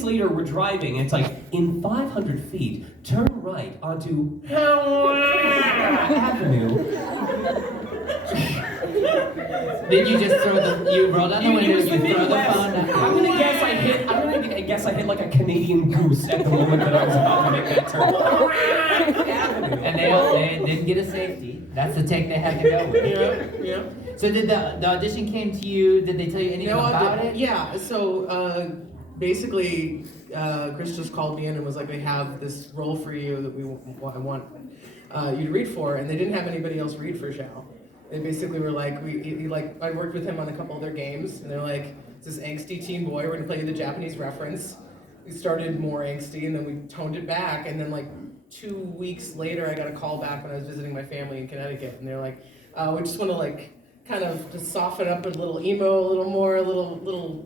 days later, we're driving, and it's like, in 500 feet, turn right onto Avenue. Did you just you roll down the window, you throw the phone down? I'm gonna guess I hit like a Canadian goose at the moment that I was about to make that turn. And they didn't get a safety. That's the take they had to go with. Yeah. So did the audition came to you? Did they tell you anything about it? Yeah. So basically, Chris just called me in and was like, "They have this role for you that I want you to read for," and they didn't have anybody else read for Xiao. They basically were like, I worked with him on a couple of their games, and they're like, "It's this angsty teen boy. We're gonna play you the Japanese reference." We started more angsty, and then we toned it back, and then like 2 weeks later, I got a call back when I was visiting my family in Connecticut, and they're like, "We just want to like kind of just soften up a little emo, a little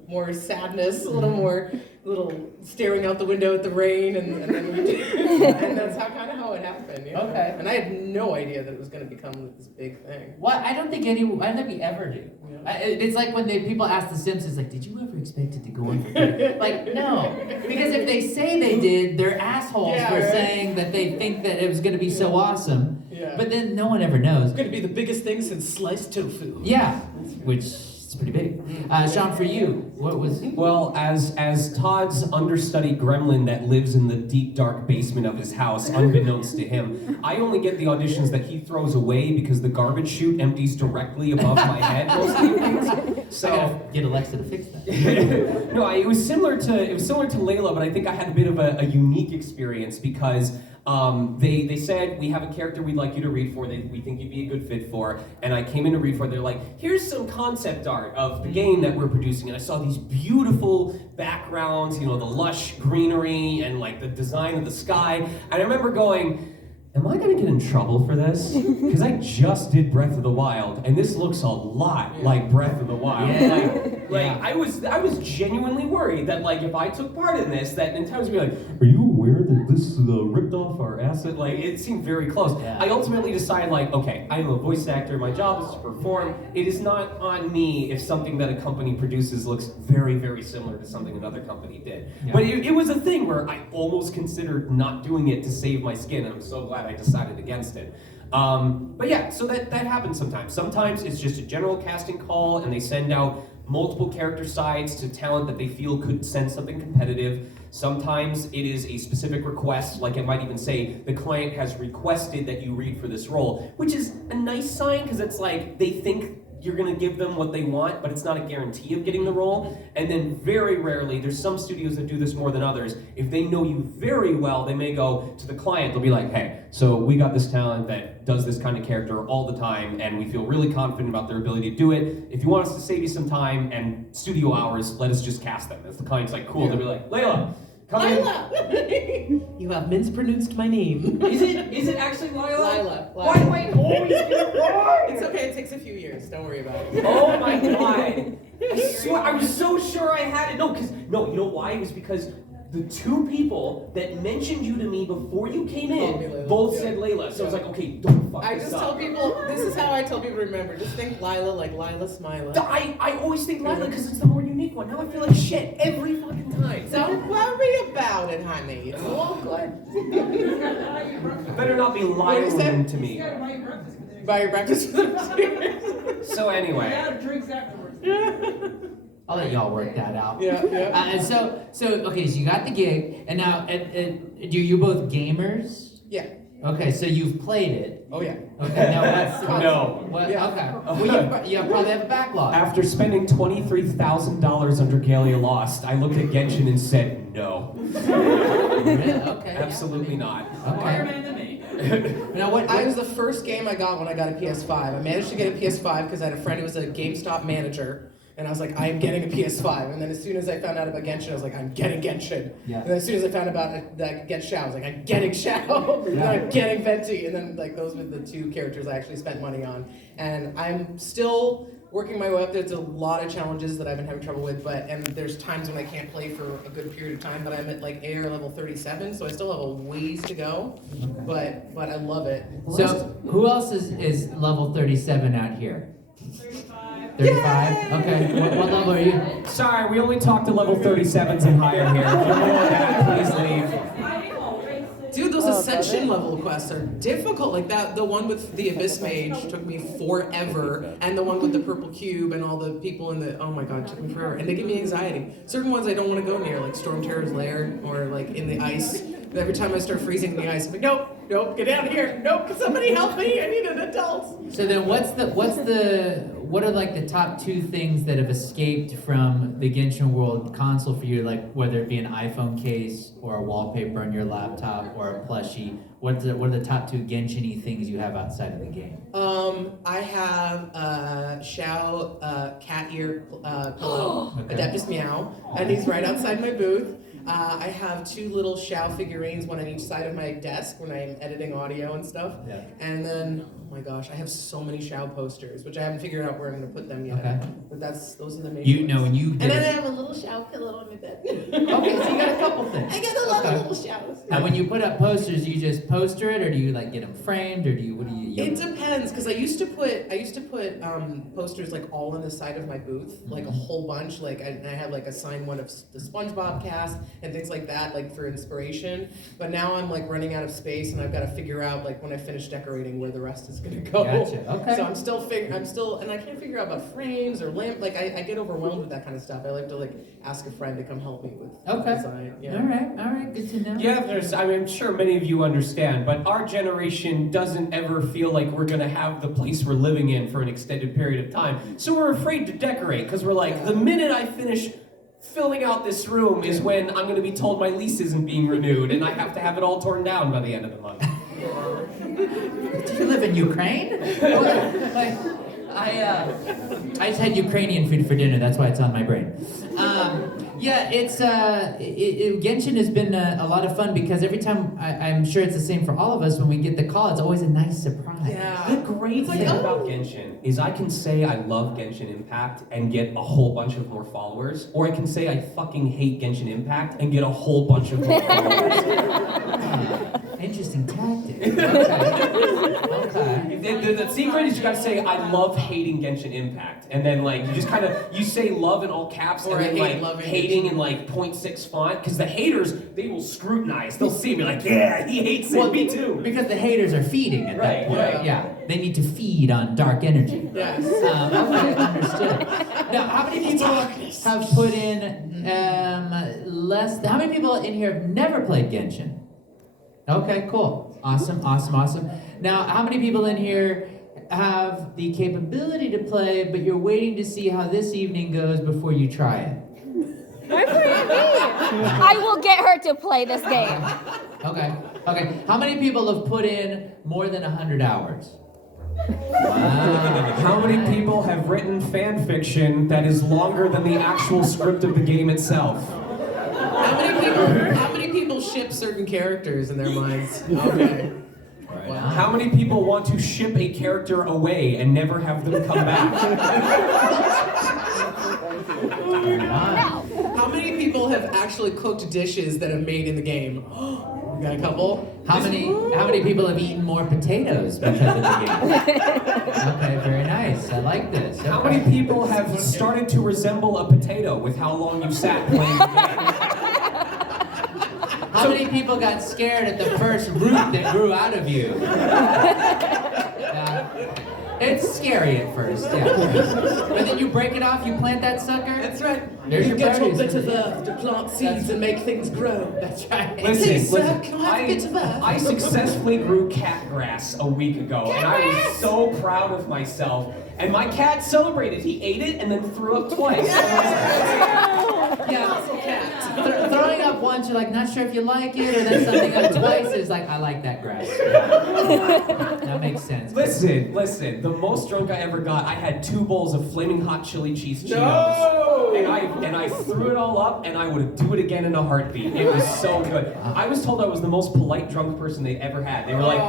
more sadness, a little staring out the window at the rain," and then we did, and that's how it happened. Yeah. Okay. And I had no idea that it was going to become this big thing. Well, I don't think we ever do. Yeah. It's like when people ask The Simpsons, like, did you ever expect it to go on for good? Like, no. Because if they say they did, they're assholes for saying that they think that it was going to be so awesome. Yeah. But then no one ever knows. It's going to be the biggest thing since sliced tofu. Yeah, which is pretty big. Sean, for you, what was... Well, as Todd's understudy gremlin that lives in the deep, dark basement of his house, unbeknownst to him, I only get the auditions that he throws away because the garbage chute empties directly above my head most of the evenings. So I gotta get Alexa to fix that. No, it was similar to Layla, but I think I had a bit of a unique experience because they said, "We have a character we'd like you to read for that we think you'd be a good fit for," and I came in to read for it. They're like, "Here's some concept art of the game that we're producing," and I saw these beautiful backgrounds, the lush greenery and like the design of the sky, and I remember going, am I gonna get in trouble for this? Because I just did Breath of the Wild, and this looks a lot like Breath of the Wild. Yeah. I was genuinely worried that like if I took part in this, that Nintendo's gonna be like, "Are you aware that this ripped off our asset?" Like it seemed very close. Yeah. I ultimately decided like, okay, I am a voice actor. My job is to perform. It is not on me if something that a company produces looks very, very similar to something another company did. Yeah. But it was a thing where I almost considered not doing it to save my skin, and I'm so glad I decided against it. But yeah, so that happens sometimes. Sometimes it's just a general casting call, and they send out multiple character sides to talent that they feel could send something competitive. Sometimes it is a specific request, like it might even say, the client has requested that you read for this role, which is a nice sign because it's like they think you're gonna give them what they want, but it's not a guarantee of getting the role. And then very rarely, there's some studios that do this more than others, if they know you very well, they may go to the client, they'll be like, "Hey, so we got this talent that does this kind of character all the time, and we feel really confident about their ability to do it. If you want us to save you some time and studio hours, let us just cast them." If the client's like, "Cool," they'll be like, "Layla, come in." You have mispronounced my name. Is it actually Lila? Lila. Why do I always get it wrong? It's okay, it takes a few years. Don't worry about it. Oh my god. I swear, I was so sure I had it. No, you know why? It was because the two people that mentioned you to me before you came in both said Layla. So I was like, okay, don't fuck I this just up. tell people, this is how I tell people to remember. Just think Lila like Lila Smila. I always think Lila because it's the more unique one. Now I feel like shit every fucking time. Don't worry about it, honey. It's all good. Better not be lying to me. Buy your breakfast for them. So anyway. Drinks afterwards. I'll let y'all work that out. Yeah. And so okay, so you got the gig, and now, do you both gamers? Yeah. Okay, so you've played it. Oh yeah. Okay, now No. What, Yeah. Okay. Well, you probably have a backlog. After spending $23,000 under Galia Lost, I looked at Genshin and said no. Really? Okay. Absolutely not. Higher Okay. man than me. Now what? I was the first game I got when I got a PS5. I managed to get a PS5 because I had a friend who was a GameStop manager. And I was like, I am getting a PS5. And then as soon as I found out about Genshin, I was like, I'm getting Genshin. Yeah. And then as soon as I found out that I could get Xiao, I was like, I'm getting Xiao. And then I'm getting Venti. And then like those were the two characters I actually spent money on. And I'm still working my way up. There's a lot of challenges that I've been having trouble with, and there's times when I can't play for a good period of time, but I'm at like AR level 37, so I still have a ways to go. But I love it. So who else is level 37 out here? 35. 35? Okay. What level are you? Sorry, we only talked to level 37s and higher here. If you're more than that, please leave. Dude, those ascension level quests are difficult. Like that, the one with the Abyss Mage took me forever, and the one with the purple cube and all the people in the, oh my god, took me forever. And they give me anxiety. Certain ones I don't want to go near, like Storm Terror's Lair or like in the ice. And every time I start freezing in the ice, I'm like, nope, get out of here. Nope, somebody help me. I need an adult. So then what are like the top 2 things that have escaped from the Genshin World console for you, like whether it be an iPhone case or a wallpaper on your laptop or a plushie? What are the top 2 Genshin-y things you have outside of the game? I have Xiao cat ear pillow, Okay. Adeptus Meow, and he's right outside my booth. I have 2 little Xiao figurines, one on each side of my desk when I'm editing audio and stuff. Yeah. And then, oh my gosh, I have so many Xiao posters, which I haven't figured out where I'm going to put them yet. Okay. But those are the main You ones. know when you And get then I have a little Xiao pillow on my bed. Okay, so you got a couple things. I got a lot Okay. of little Xiaos. Now, when you put up posters, you just poster it, or do you like get them framed, or what do you? It depends, because I used to put posters like all on the side of my booth, like a whole bunch. Like I have like a signed one of the SpongeBob cast and things like that, like for inspiration. But now I'm like running out of space, and I've got to figure out like when I finish decorating where the rest is gonna go. Gotcha. Okay. So and I can't figure out about frames or lamp. Like I get overwhelmed with that kind of stuff. I like to like ask a friend to come help me with Okay. design. Yeah. All right, good to know. Yeah, I'm sure many of you understand, but our generation doesn't ever feel like we're gonna have the place we're living in for an extended period of time. So we're afraid to decorate, because we're like, the minute I finish filling out this room is when I'm gonna be told my lease isn't being renewed, and I have to have it all torn down by the end of the month. Do you live in Ukraine? Like, I just had Ukrainian food for dinner. That's why it's on my brain. Yeah, Genshin has been a lot of fun, because every time, I'm sure it's the same for all of us, when we get the call, it's always a nice surprise. Yeah. The great thing about Genshin is I can say I love Genshin Impact and get a whole bunch of more followers, or I can say I fucking hate Genshin Impact and get a whole bunch of more followers. Interesting tactic. Okay. The secret is you gotta say I love hating Genshin Impact, and then like you just kind of you say love in all caps, Or and then I hate like loving hating Genshin. in like 0.6 font, because the haters, they will scrutinize. They'll see me like, yeah, he hates it. Well, Me too. Because the haters are feeding at Right, that point. right. Yeah, they need to feed on dark energy. Yes. Okay, understood. Now, how many people have put in how many people in here have never played Genshin? Okay, cool. Awesome. Now, how many people in here have the capability to play, but you're waiting to see how this evening goes before you try it? Good for me. I will get her to play this game. Okay. How many people have put in more than 100 hours? Wow. How many people have written fan fiction that is longer than the actual script of the game itself? How many people ship certain characters in their minds? Okay. Wow. How many people want to ship a character away and never have them come back? Wow. How many people have actually cooked dishes that have made in the game? We got a couple. How many people have eaten more potatoes because of the game? Okay, very nice. I like this. How Okay. many people have started to resemble a potato with how long you've sat playing the game? How many people got scared at the first root that grew out of you? Yeah. It's scary at first, yeah. But then you break it off, you plant that sucker. That's right. There's you your get your produce. bit of earth to plant seeds and make things grow. That's right. Please, sir, Listen, can I have a bit of earth? I successfully grew cat grass a week ago, and I was so proud of myself. And my cat celebrated. He ate it and then threw up twice. Yeah. Throwing up once, you're like, not sure if you like it, or then something up twice is like, I like that grass. That makes sense. Listen. The most drunk I ever got, I had 2 bowls of flaming hot chili cheese Cheetos. No! And I threw it all up, and I would do it again in a heartbeat. It was so good. I was told I was the most polite drunk person they ever had. They were like,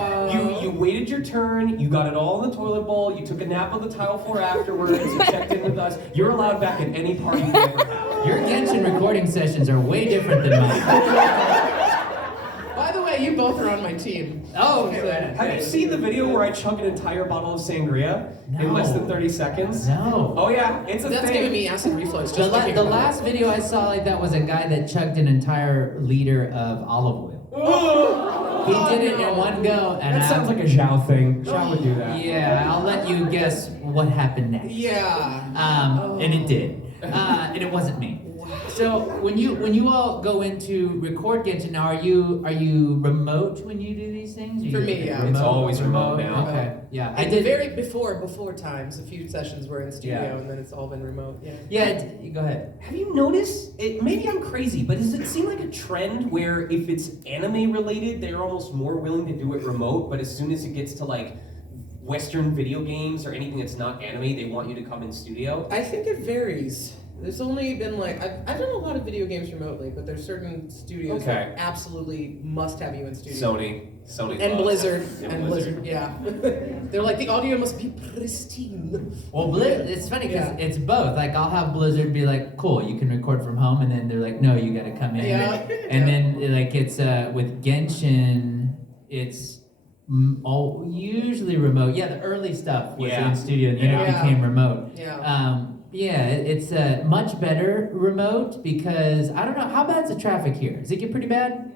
you waited your turn, you got it all in the toilet bowl, you took a nap on the tile floor afterwards, you checked in with us. You're allowed back at any party you ever have. Your Genshin recording sessions are way different than mine. By the way, you both are on my team. Oh, okay. So, Right. Have you seen the video where I chug an entire bottle of sangria in less than 30 seconds? No. Oh yeah, it's a That's thing. giving me acid reflux. The, Just la- thinking the about it. last video I saw like that was a guy that chugged an entire liter of olive oil. He did it in one go, and That sounds like a Zhao thing. Zhao would do that. Yeah, I'll let you guess what happened next. Yeah. And it did, and it wasn't me. So when you all go into record Genshin now, are you remote when you do these things? Are For you me, yeah. It's always remote now. Okay, yeah, I And did. before times, a few sessions were in studio, Yeah. and then it's all been remote. Yeah. Yeah, go ahead. Have you noticed, maybe I'm crazy, but does it seem like a trend where if it's anime related, they're almost more willing to do it remote, but as soon as it gets to like Western video games or anything that's not anime, they want you to come in studio? I think it varies. There's only been like I've done a lot of video games remotely, but there's certain studios Okay. that absolutely must have you in studio. Sony And loves- Blizzard. Yeah, And Blizzard, yeah. They're like, the audio must be pristine. Well, it's funny because Yeah. it's both. Like, I'll have Blizzard be like, "Cool, you can record from home," and then they're like, "No, you got to come in." Yeah. And then like it's with Genshin, it's all usually remote. Yeah, the early stuff was Yeah. in studio, and then it Yeah. became remote. Yeah. It's much better remote because I don't know how bad's the traffic here. Does it get pretty bad?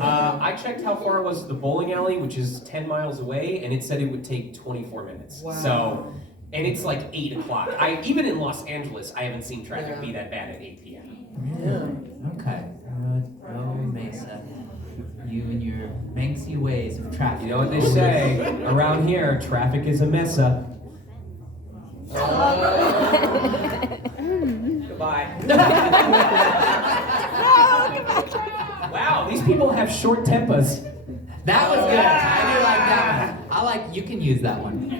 I checked how far it was to the bowling alley, which is 10 miles away, and it said it would take 24 minutes. Wow. So, and it's like 8 o'clock. Even in Los Angeles, I haven't seen traffic Yeah. be that bad at 8 p.m. Yeah. Okay. Oh, Mesa. You and your Banksy ways of traffic. You know what they say around here, traffic is a messa. Goodbye. Wow, these people have short tempers. That was good. I do like that one. You can use that one.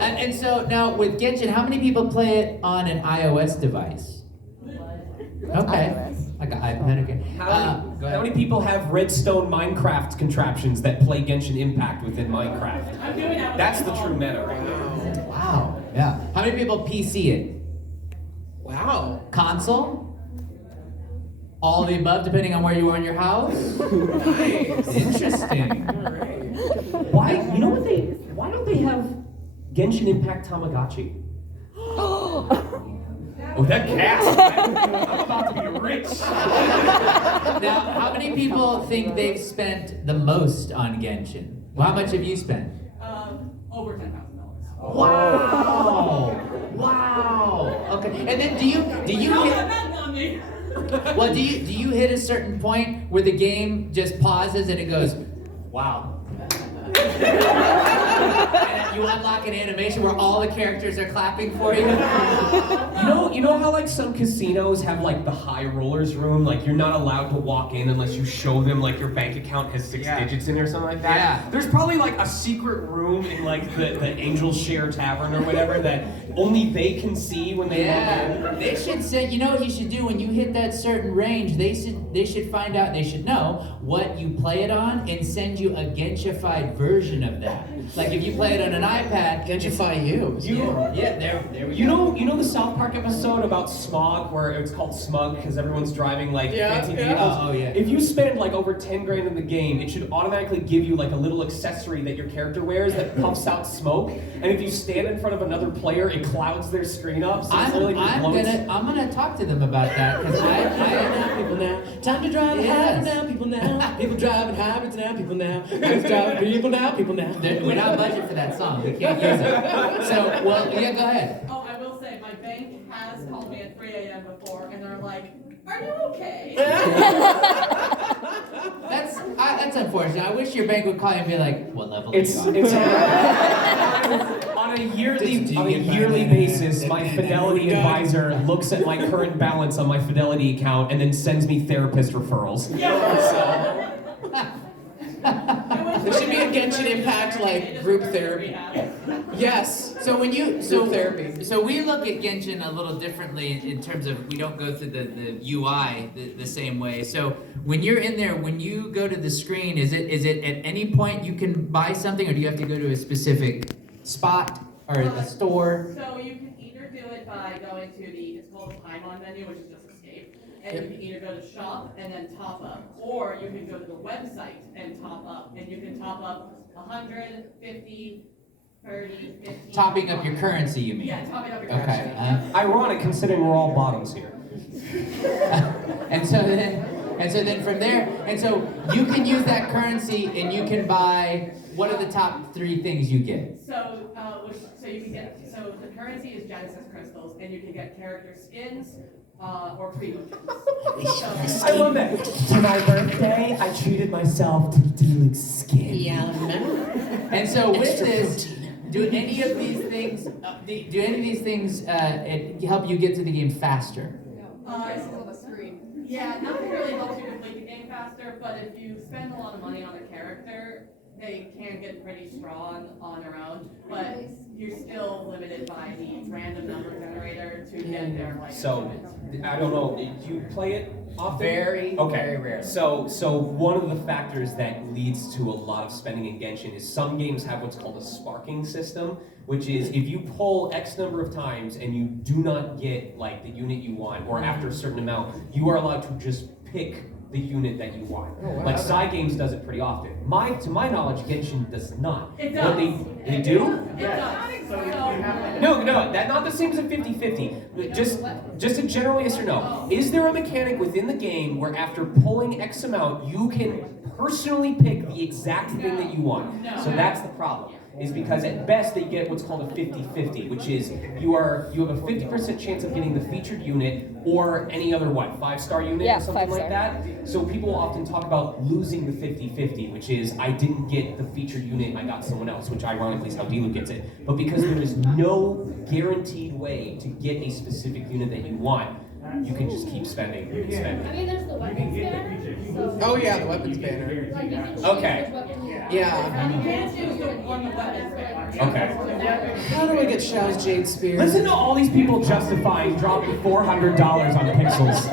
and so now with Genshin, how many people play it on an iOS device? Okay. iOS? Like an iPad, okay. Go How ahead. many people have redstone Minecraft contraptions that play Genshin Impact within Minecraft? That's the true meta right now. Wow. Yeah. How many people PC it? Wow. Console? All of the above, depending on where you are in your house? Nice. Interesting. All right. Why don't they have Genshin Impact Tamagotchi? Oh, that gas! I'm about to be rich. Now, how many people think they've spent the most on Genshin? Well, how much have you spent? Over $10,000. Wow! Wow! Okay, and then do you No, hit, that's not me. well do you hit a certain point where the game just pauses and it goes, wow? And you unlock an animation where all the characters are clapping for you. You know how like some casinos have like the high rollers room, like you're not allowed to walk in unless you show them like your bank account has 6 Yeah. digits in it or something like that. Yeah. There's probably like a secret room in like the Angel Share Tavern or whatever that only they can see when they walk in. Yeah, they should say. You know what you should do when you hit that certain range? They should find out. They should know what you play it on and send you a Genshified version of that. Like if you play it on an iPad, Gentrify you. yeah, there we You go. know the South Park episode about smog where it's called smug because everyone's driving like Yeah, fancy yeah. vehicles? Oh, yeah. If you spend like over 10 grand in the game, it should automatically give you like a little accessory that your character wears that puffs out smoke. And if you stand in front of another player, it clouds their screen up. So it's literally just blows. I'm gonna talk to them about that because I People now. Time to drive Yes. hybrid now, people now. People driving hybrids now, people now. Hybrids driving people now, people now. we're not budget for that song. We can't use it. So well, yeah, go ahead. Oh, I will say, my bank has called me at 3 a.m. before, and they're like, "Are you okay?" That's unfortunate. I wish your bank would call you and be like, "What level are It's you on?" it's on a yearly basis. My Fidelity advisor looks at my current balance on my Fidelity account and then sends me therapist referrals. There should be a Genshin Impact like group therapy. Yes. So when you Group therapy. so we look at Genshin a little differently in terms of we don't go through the UI the same way. So when you're in there, when you go to the screen, is it at any point you can buy something, or do you have to go to a specific spot or a store? So you can either do it by going to it's called the Paimon menu, which is just escape. and you can either go to shop and then top up, or you can go to the website and top up, and you can top up 100, 50, 30, 50. Topping up your currency, you mean? Yeah, topping up your Okay. currency. Ironic, considering we're all bottoms here. And so then from there, and so you can use that currency and you can buy, what are the top 3 things you get? So you can get, so the currency is Genesis crystals, and you can get character skins, or pre-motions. So, I love that. For my birthday, I treated myself to Deluxe skin. Yeah. And so with Extra this, protein. do any of these things help you get to the game faster? Yeah, nothing really helps you complete the game faster, but if you spend a lot of money on a character, they can get pretty strong on their own, but you're still limited by the random number generator to get their like So, achievements. I don't know, do you play it often? Very, Okay. very rare. So one of the factors that leads to a lot of spending in Genshin is some games have what's called a sparking system, which is if you pull X number of times and you do not get like the unit you want, or after a certain amount, you are allowed to just pick the unit that you want. Oh, wow. Like Psy Games does it pretty often. To my knowledge, Genshin does not. It What does. they do? It does. No, that's not the same as a 50-50. Just a general yes or no. Is there a mechanic within the game where after pulling X amount, you can personally pick the exact thing that you want? No. So that's the problem. Is because at best they get what's called a 50-50, which is you have a 50% chance of getting the featured unit or any other 5-star unit Yeah, or something 5-star. like that. So people often talk about losing the 50-50, which is I didn't get the featured unit, I got someone else, which ironically is how Dilu gets it. But because there is no guaranteed way to get a specific unit that you want, you can just keep spending and I spending. mean, there's the weapons banner. So, Oh yeah, the weapons banner. like, you can choose Okay. which weapon you want. Yeah. You can't choose the one with weapons banner. Okay. How do we get Xiao's Jade Spear? Listen to all these people justifying dropping $400 on pixels.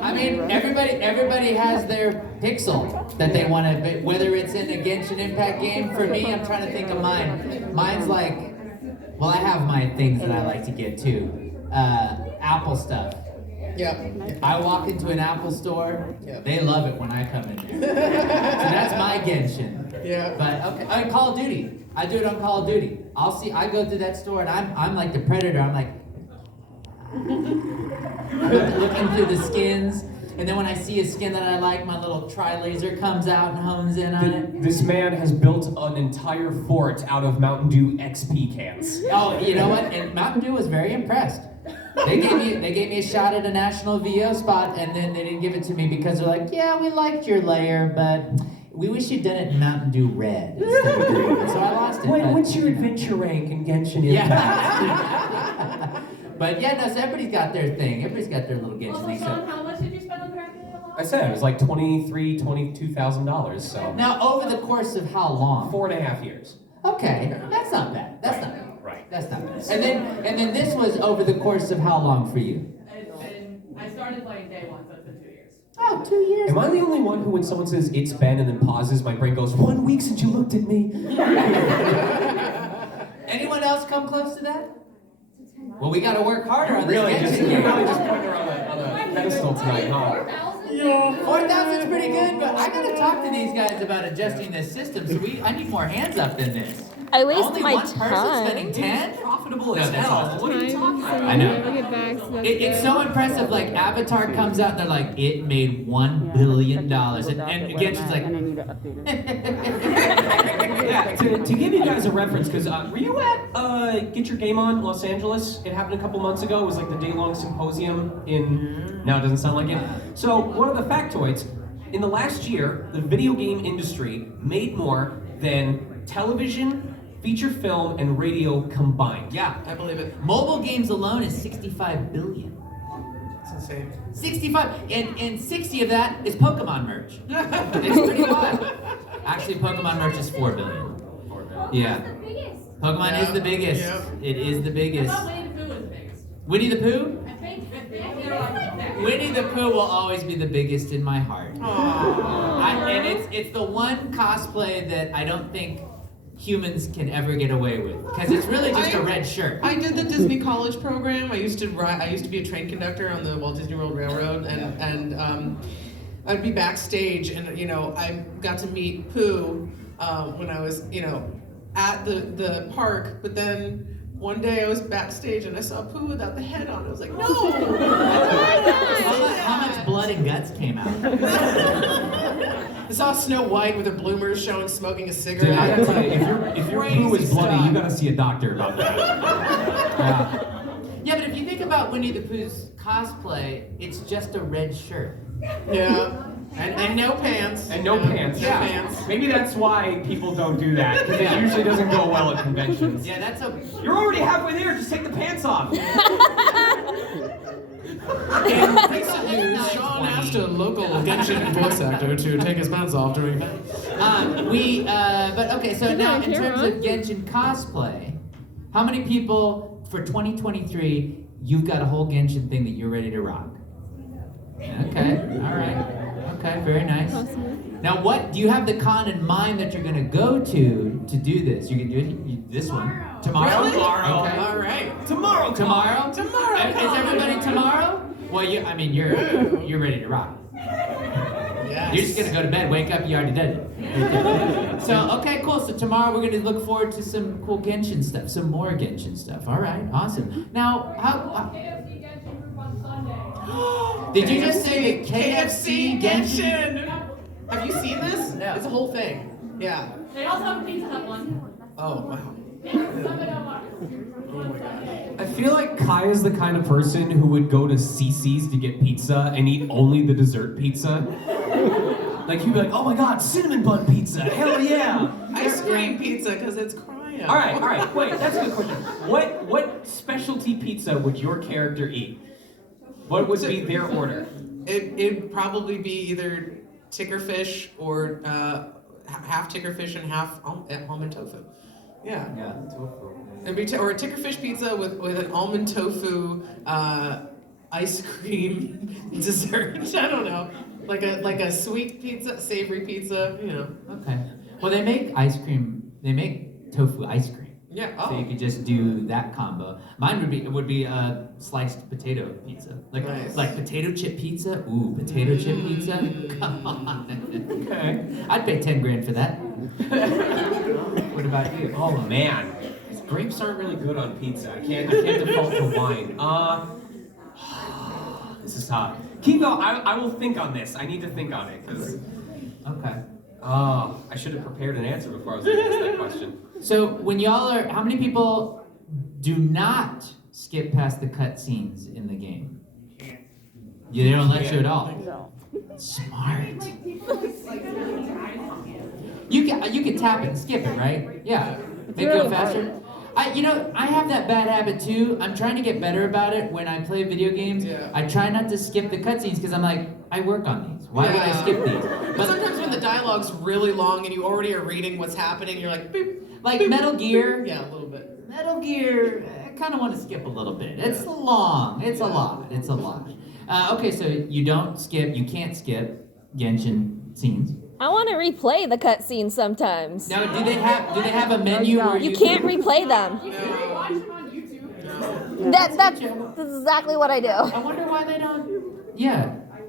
I mean, everybody has their pixel that they want to, whether it's in a Genshin Impact game. For me, I'm trying to think of mine. Mine's like, well, I have my things that I like to get too. Apple stuff. Yep. I walk into an Apple store, Yep. they love it when I come in there. So that's my Genshin. Yeah. But okay, Call of Duty. I do it on Call of Duty. I go through that store and I'm like the Predator. I'm like looking through the skins, and then when I see a skin that I like, my little tri-laser comes out and hones in on it. This man has built an entire fort out of Mountain Dew XP cans. Oh, you know what? And Mountain Dew was very impressed. They gave me a shot at a national VO spot, and then they didn't give it to me because they're like, yeah, we liked your layer, but we wish you'd done it in Mountain Dew Red instead of green. So I lost it. but, What's your you know. adventure rank in Genshin Impact? Yeah. But yeah, no, so everybody's got their thing. Everybody's got their little Genshin Also, thing. Sean, So how much did you spend on character? I said it was like $22,000. So now, over the course of how long? 4.5 years. Okay, that's not bad. That's not bad. Right. That's not bad. And then this was over the course of how long for you? I started playing day one, so it's been 2 years. Oh, 2 years. Am I the only one who, when someone says it's been and then pauses, my brain goes, 1 week since you looked at me? Anyone else come close to that? Well, we got to work harder on this Really, Genshin you're game. really just putting her on a pedestal tonight, huh? 4,000? 4,000 is pretty good, but I gotta talk to these guys about adjusting this system. So I need more hands up in this. I waste Only my one person time. spending 10? Profitable No, as that's hell. awesome. What are you talking about? I know. Never get back, so that's It's good. so impressive. Like Avatar comes out and they're like, it made $1 billion, and again she's like, Yeah, to give you guys a reference, because were you at Get Your Game On Los Angeles? It happened a couple months ago. It was like the day-long symposium in, now it doesn't sound like it. So one of the factoids, in the last year, the video game industry made more than television, feature film, and radio combined. Yeah, I believe it. mobile games alone is 65 billion. It's insane. 65, and 60 of that is Pokemon merch. It's pretty wild. Actually, Pokemon merch is 4 billion. Yeah. The biggest. Pokemon is the biggest. Yeah. It is the I biggest. thought Winnie the Pooh was the biggest. Winnie the Pooh? I think they're like next. Winnie the Pooh will always be the biggest in my heart. And it's the one cosplay that I don't think humans can ever get away with? Because it's really just a red shirt. I did the Disney College program. I used to be a train conductor on the Walt Disney World Railroad, and I'd be backstage, and I got to meet Pooh when I was at the park. But then one day I was backstage and I saw Pooh without the head on. I was like, no. How much blood and guts came out? I saw Snow White with her bloomers showing, smoking a Dude, I cigarette. gotta tell you, if your Crazy poo is bloody, stuff. you gotta see a doctor about that. Yeah, but if you think about Winnie the Pooh's cosplay, it's just a red shirt. Yeah. And no pants. And no pants. No pants. Maybe that's why people don't do that, because it usually doesn't go well at conventions. Yeah, that's a. You're already halfway there, just take the pants off. In recent news, Sean asked a local Genshin voice actor to take his pants off during event. But okay, so now in terms of Genshin cosplay, how many people for 2023 you've got a whole Genshin thing that you're ready to rock? Okay, all right. Okay, very nice. Now, what do you have the con in mind that you're gonna go to do this? You can do it this one tomorrow. Really? Tomorrow. Okay. All right. Tomorrow. Tomorrow. Tomorrow. Is everybody tomorrow? Well, you're ready to rock. Yes. You're just gonna go to bed, wake up, you already did it. So, okay, cool. So tomorrow we're gonna look forward to some cool Genshin stuff, some more Genshin stuff. All right, awesome. Now, KFC Genshin group on Sunday. did you just say the KFC Genshin? Have you seen this? No. It's a whole thing. Yeah. They also have a Pizza Hut one. Oh wow. Oh my god. I feel like Kai is the kind of person who would go to CC's to get pizza and eat only the dessert pizza. Like he'd be like, oh my god, cinnamon bun pizza, hell yeah! Ice cream pizza because it's cryo. All right, wait, that's a good question. What specialty pizza would your character eat? What would be their order? It'd probably be either ticker fish or half ticker fish and half almond tofu. Yeah. Yeah, tofu. It'd be or a ticker fish pizza with an almond tofu ice cream dessert. I don't know. Like a sweet pizza, savory pizza, Okay. Well, they make ice cream. They make tofu ice cream. Yeah. So you could just do that combo. Mine would be a sliced potato pizza, Nice. like potato chip pizza. Ooh, potato chip pizza. Come on. Okay. I'd pay 10 grand for that. What about you? Oh man, grapes aren't really good on pizza. I can't default to wine. This is hot. Keep going. I will think on this. I need to think on it because. Okay. I should have prepared an answer before I was going to ask that question. So when how many people do not skip past the cutscenes in the game? Yeah, they don't let you at all. Smart. You can tap it and skip it, right? Yeah. Make it go faster. I have that bad habit too. I'm trying to get better about it when I play video games. Yeah. I try not to skip the cutscenes because I'm like, I work on these. Why would I skip these? But sometimes when the dialogue's really long and you already are reading what's happening, you're like, beep, Like beep, Metal Gear. Yeah, a little bit. Metal Gear, I kind of want to skip a little bit. It's long. It's a lot. It's a lot. Okay, so you can't skip Genshin scenes. I want to replay the cutscenes sometimes. Now, do they have a menu where You can't replay them. You can rewatch them on YouTube. That's exactly what I do. I wonder why they don't. Yeah. I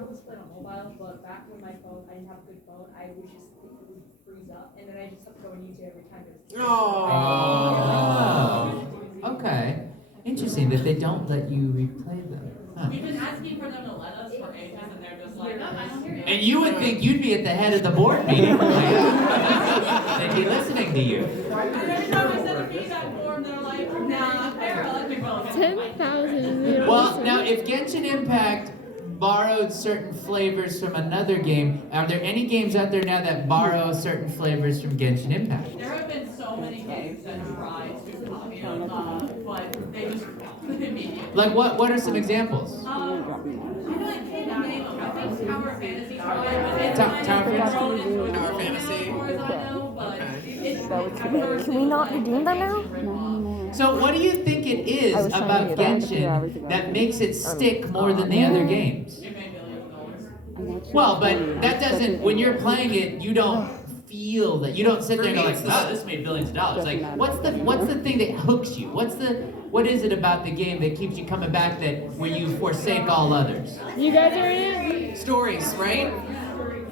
always played on mobile, but back when my phone, I didn't have a good phone, I would just, it would freeze up, and then I just have to go on YouTube every time there's. Oh. Okay. Interesting that they don't let you replay them. Huh. We've been asking for them to let us for ages, and they're just like, no, I don't hear you. And you would think you'd be at the head of the board meeting. They'd be listening to you. And every time I send a feedback form, they're like, nah, they're electric phones. 10,000. Well, now if Genshin Impact borrowed certain flavors from another game, are there any games out there now that borrow certain flavors from Genshin Impact? There have been so many games that try to copy them, but they just immediately. Like what are some examples? I don't think the name of it. I think Tower Fantasy tried, but it's Tower Fantasy? Tower Fantasy. Can we not redeem them now? So what do you think it is I was trying to about get that 2 hours Genshin ago. that makes it stick more than the other games? It made millions of dollars. Well, but that doesn't, when you're playing it, you don't feel that you don't sit For there and go me, like, it's the- oh, this made billions of dollars. Doesn't Like, matter. what's the thing that hooks you? What is it about the game that keeps you coming back that where you forsake all others? You guys are in it? Stories, right?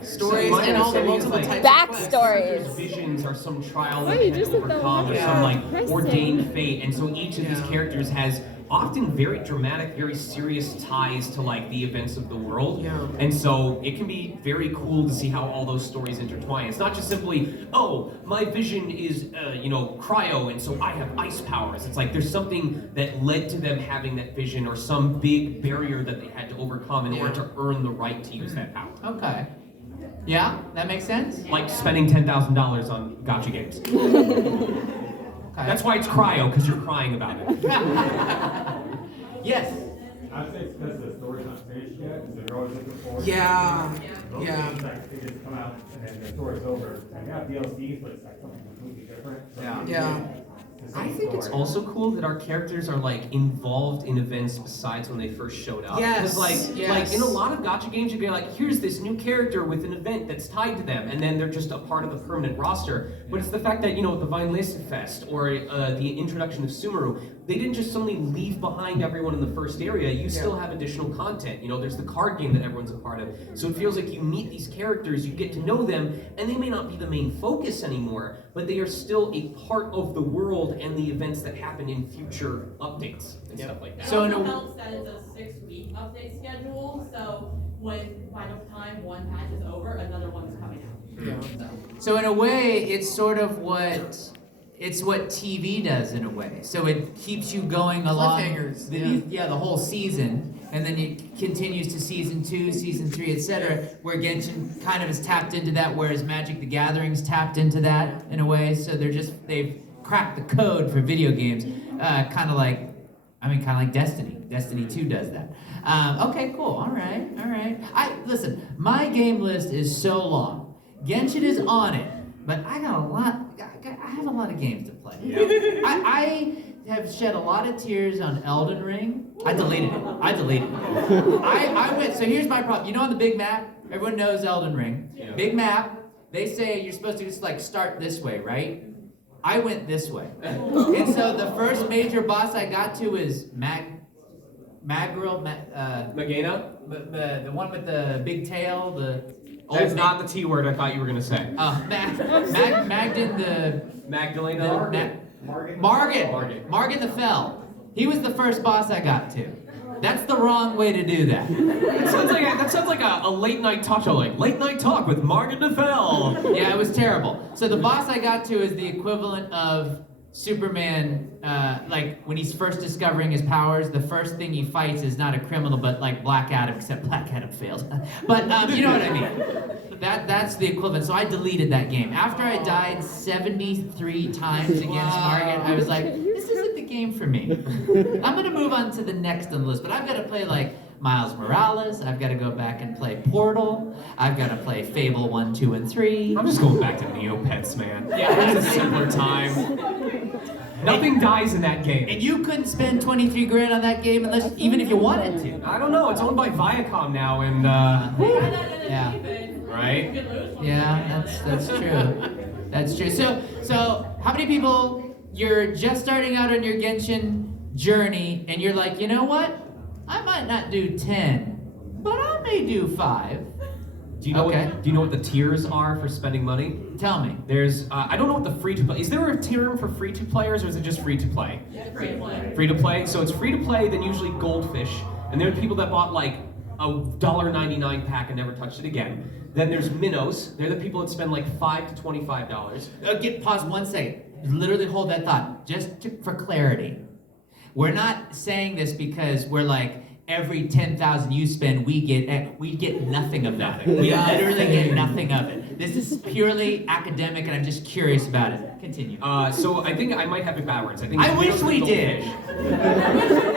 Stories my and all the understanding is, multiple like, types of quests. Backstories. Visions are some trial that Oh, they you had just to did that overcome, or one. some like Yeah. ordained fate, and so each of these Yeah. characters has often very dramatic, very serious ties to like the events of the world. Yeah. And so it can be very cool to see how all those stories intertwine. It's not just simply, oh, my vision is, cryo, and so I have ice powers. It's like there's something that led to them having that vision, or some big barrier that they had to overcome in order to earn the right to use that power. Okay. Yeah, that makes sense. Like spending $10,000 on gotcha games. Okay. That's why it's cryo, because you're crying about it. Yes. I'd say it's because the story's not finished yet, so you're always looking forward to Yeah. Those Yeah. games, like, they just come out and then the story's over. And you have DLCs, but it's like something completely different. So Yeah. you Yeah. get the I same think it's story. also cool that our characters are like involved in events besides when they first showed up. Yes, Because like yes. in a lot of gotcha games, you get like, here's this new character with an event that's tied to them, and then they're just a part of the permanent roster. But it's the fact that the Vine List Fest or the introduction of Sumeru, they didn't just suddenly leave behind everyone in the first area. You still have additional content. There's the card game that everyone's a part of. So it feels like you meet these characters, you get to know them, and they may not be the main focus anymore, but they are still a part of the world and the events that happen in future updates and stuff like that. So It in also a- helps that it's a 6-week update schedule, so by the time one patch is over, another one's coming out. Yeah. So in a way, it's sort of what TV does in a way. So it keeps you going along. Cliffhangers, The whole season, and then it continues to season 2, season 3, etc. Where Genshin kind of is tapped into that, whereas Magic the Gathering's tapped into that in a way. So they've cracked the code for video games, kind of like Destiny. Destiny 2 does that. Okay, cool. All right. Listen, my game list is so long. Genshin is on it, but I got a lot. I have a lot of games to play. I have shed a lot of tears on Elden Ring. I deleted it. I went. So here's my problem. On the big map, everyone knows Elden Ring. Yeah. Big map. They say you're supposed to just like start this way, right? I went this way. And so the first major boss I got to is Magriel, Magena? the one with the big tail, the That's not the T word I thought you were going to say. Magden the Magdalena? Margit the Fell. He was the first boss I got to. That's the wrong way to do that. That sounds like a late night talk show, like late night talk with Margaret DeFell. Yeah, it was terrible. So the boss I got to is the equivalent of Superman, like when he's first discovering his powers, the first thing he fights is not a criminal, but like Black Adam, except Black Adam failed. But you know what I mean. That's the equivalent. So I deleted that game. After I died 73 times against Margit, I was like, this isn't the game for me. I'm gonna move on to the next on the list, but I've got to play like Miles Morales. I've got to go back and play Portal. I've got to play Fable 1, 2, and 3. I'm just going back to Neopets, man. Yeah, It's a simpler time. Nothing dies in that game. And you couldn't spend 23 grand on that game unless, even if you wanted to. I don't know. It's owned by Viacom now, and Yeah. right? You could lose one. Yeah, that's true. That's true. So how many people you're just starting out on your Genshin journey and you're like, you know what? I might not do 10, but I may do 5. Do you know Okay. do you know what the tiers are for spending money? Tell me. There's I don't know what the free to play. Is there a tier for free to players, or is it just free to play? Free to play. Free to play. So it's free to play, then usually Goldfish, and there are people that bought like a $1.99 pack and never touched it again. Then there's Minnows. They're the people that spend like $5 to $25. Pause 1 second. Literally hold that thought, for clarity. We're not saying this because we're like, every 10,000 you spend, we get nothing of that. We literally get nothing of it. This is purely academic, and I'm just curious about it. Continue. So I think I might have it backwards. I think I it's wish Minnows and we did. Goldfish.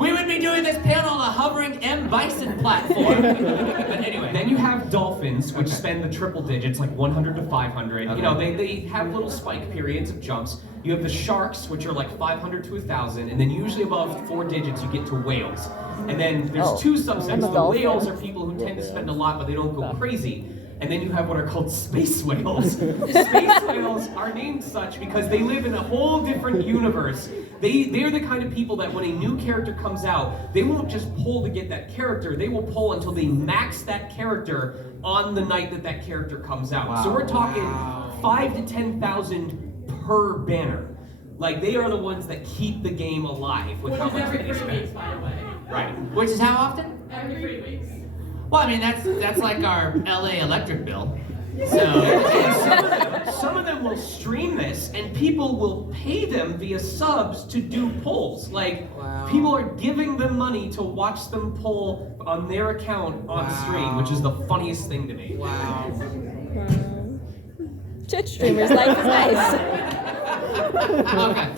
We would be doing this panel on a hovering M. Bison platform. But anyway. Then you have dolphins, which Okay. spend the triple digits, like 100 to 500. Okay. You know, they have little spike periods of jumps. You have the sharks, which are like 500 to 1,000, and then usually above 4 digits you get to whales. And then there's two subsets. I'm a The dolphin. whales are people who tend to spend a lot, but they don't go crazy. And then you have what are called space whales. Space whales are named such because they live in a whole different universe. They're the kind of people that when a new character comes out, they won't just pull to get that character, they will pull until they max that character on the night that that character comes out. Wow. So we're talking 5 to 10,000 per banner. Like, they are the ones that keep the game alive with Which how is much every they 3 spend. weeks, by the way. Right. Which is how often? Every 3 weeks. Well, I mean, that's like our LA electric bill. So, And some of them will stream this, and people will pay them via subs to do polls. Like, Wow. people are giving them money to watch them poll on their account on stream, which is the funniest thing to me. Wow. Twitch streamers' life is nice. okay.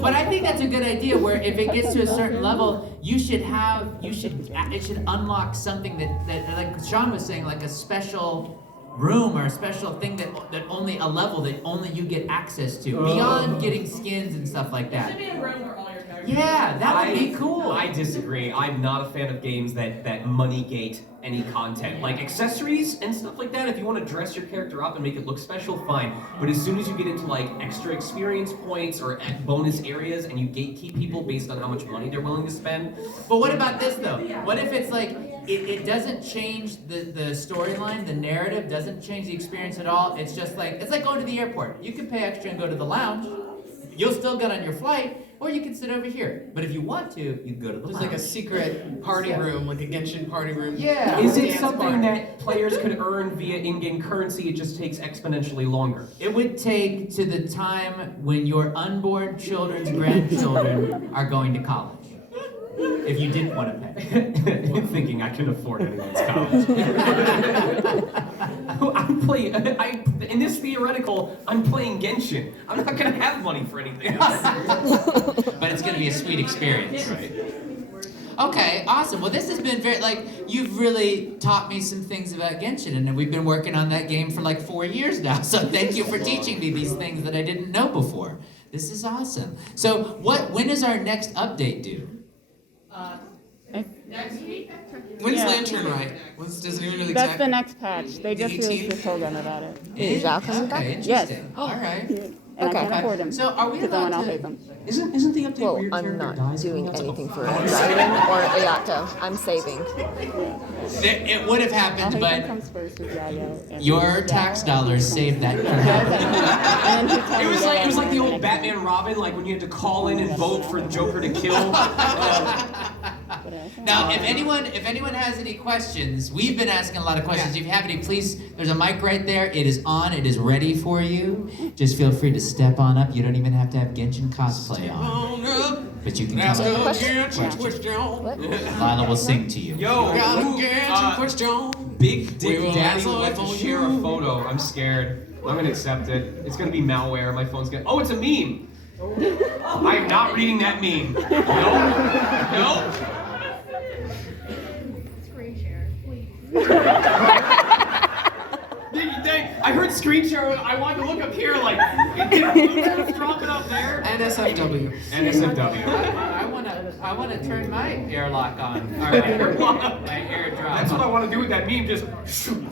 But I think that's a good idea. Where if it gets to a certain level, it should unlock something that like Sean was saying, like a special room or a special thing that only a level that only you get access to beyond getting skins and stuff like There should that. be a room where all your characters. Yeah, that would be cool. I disagree. I'm not a fan of games that money gate any content. Like accessories and stuff like that, if you want to dress your character up and make it look special, fine. But as soon as you get into like extra experience points or bonus areas and you gatekeep people based on how much money they're willing to spend. But what about this though? What if it's like it doesn't change the storyline, the narrative doesn't change the experience at all. It's just like it's like going to the airport. You can pay extra and go to the lounge. You'll still get on your flight, or you can sit over here. But if you want to, you can go to the There's lounge. like a secret party room, like a Genshin party room. Yeah. Is it Dance something bar. that players could earn via in-game currency? It just takes exponentially longer. It would take to the time when your unborn children's grandchildren are going to college. If you didn't want to pay. Thinking I can afford anyone's college. In this theoretical, I'm playing Genshin. I'm not gonna have money for anything else. But it's going to be a sweet experience. Right. Okay, awesome. Well, this has been you've really taught me some things about Genshin, and we've been working on that game for like 4 years now. So thank you for teaching me these things that I didn't know before. This is awesome. So when is our next update due? Next week. When's Yeah. Lantern Right? Does anyone know the That's exact? the next patch. They just released 18th? the program about it. Is Zhao coming back? Okay, interesting. Yes. All right. And Okay. I can't afford them. So are we Because then allowed I'll to? pay them. Isn't the update Well, where your I'm character not dies? doing That's like a anything for full- Dragon or Ayato. I'm saving. It would have I'll happened, hate but comes first with Yayo. and your Yayo tax and dollars comes saved that. first. And then he tells It was me like that the I'm old next Batman Robin, like when you had to call in and vote for Joker to kill. But I Now, if anyone has any questions, we've been asking a lot of questions. If you have any, please, there's a mic right there. It is on. It is ready for you. Just feel free to step on up. You don't even have to have Genshin cosplay on, but you can Ask come a up. Genshin question. What? Lila will sing to you. Yo, Got a who- Genshin question. Big Dick We will Daddy answer would like for to share a you. photo. I'm scared. I'm gonna accept it. It's gonna be malware. My phone's gonna. Oh, it's a meme. I'm not reading that meme. Nope. Screen share, please. I heard screen share. I wanted to look up here. Like, did drop it up there? NSFW. NSFW. I wanna turn my airlock on. Or my airdrop. That's what I want to do with that meme. Just shoot.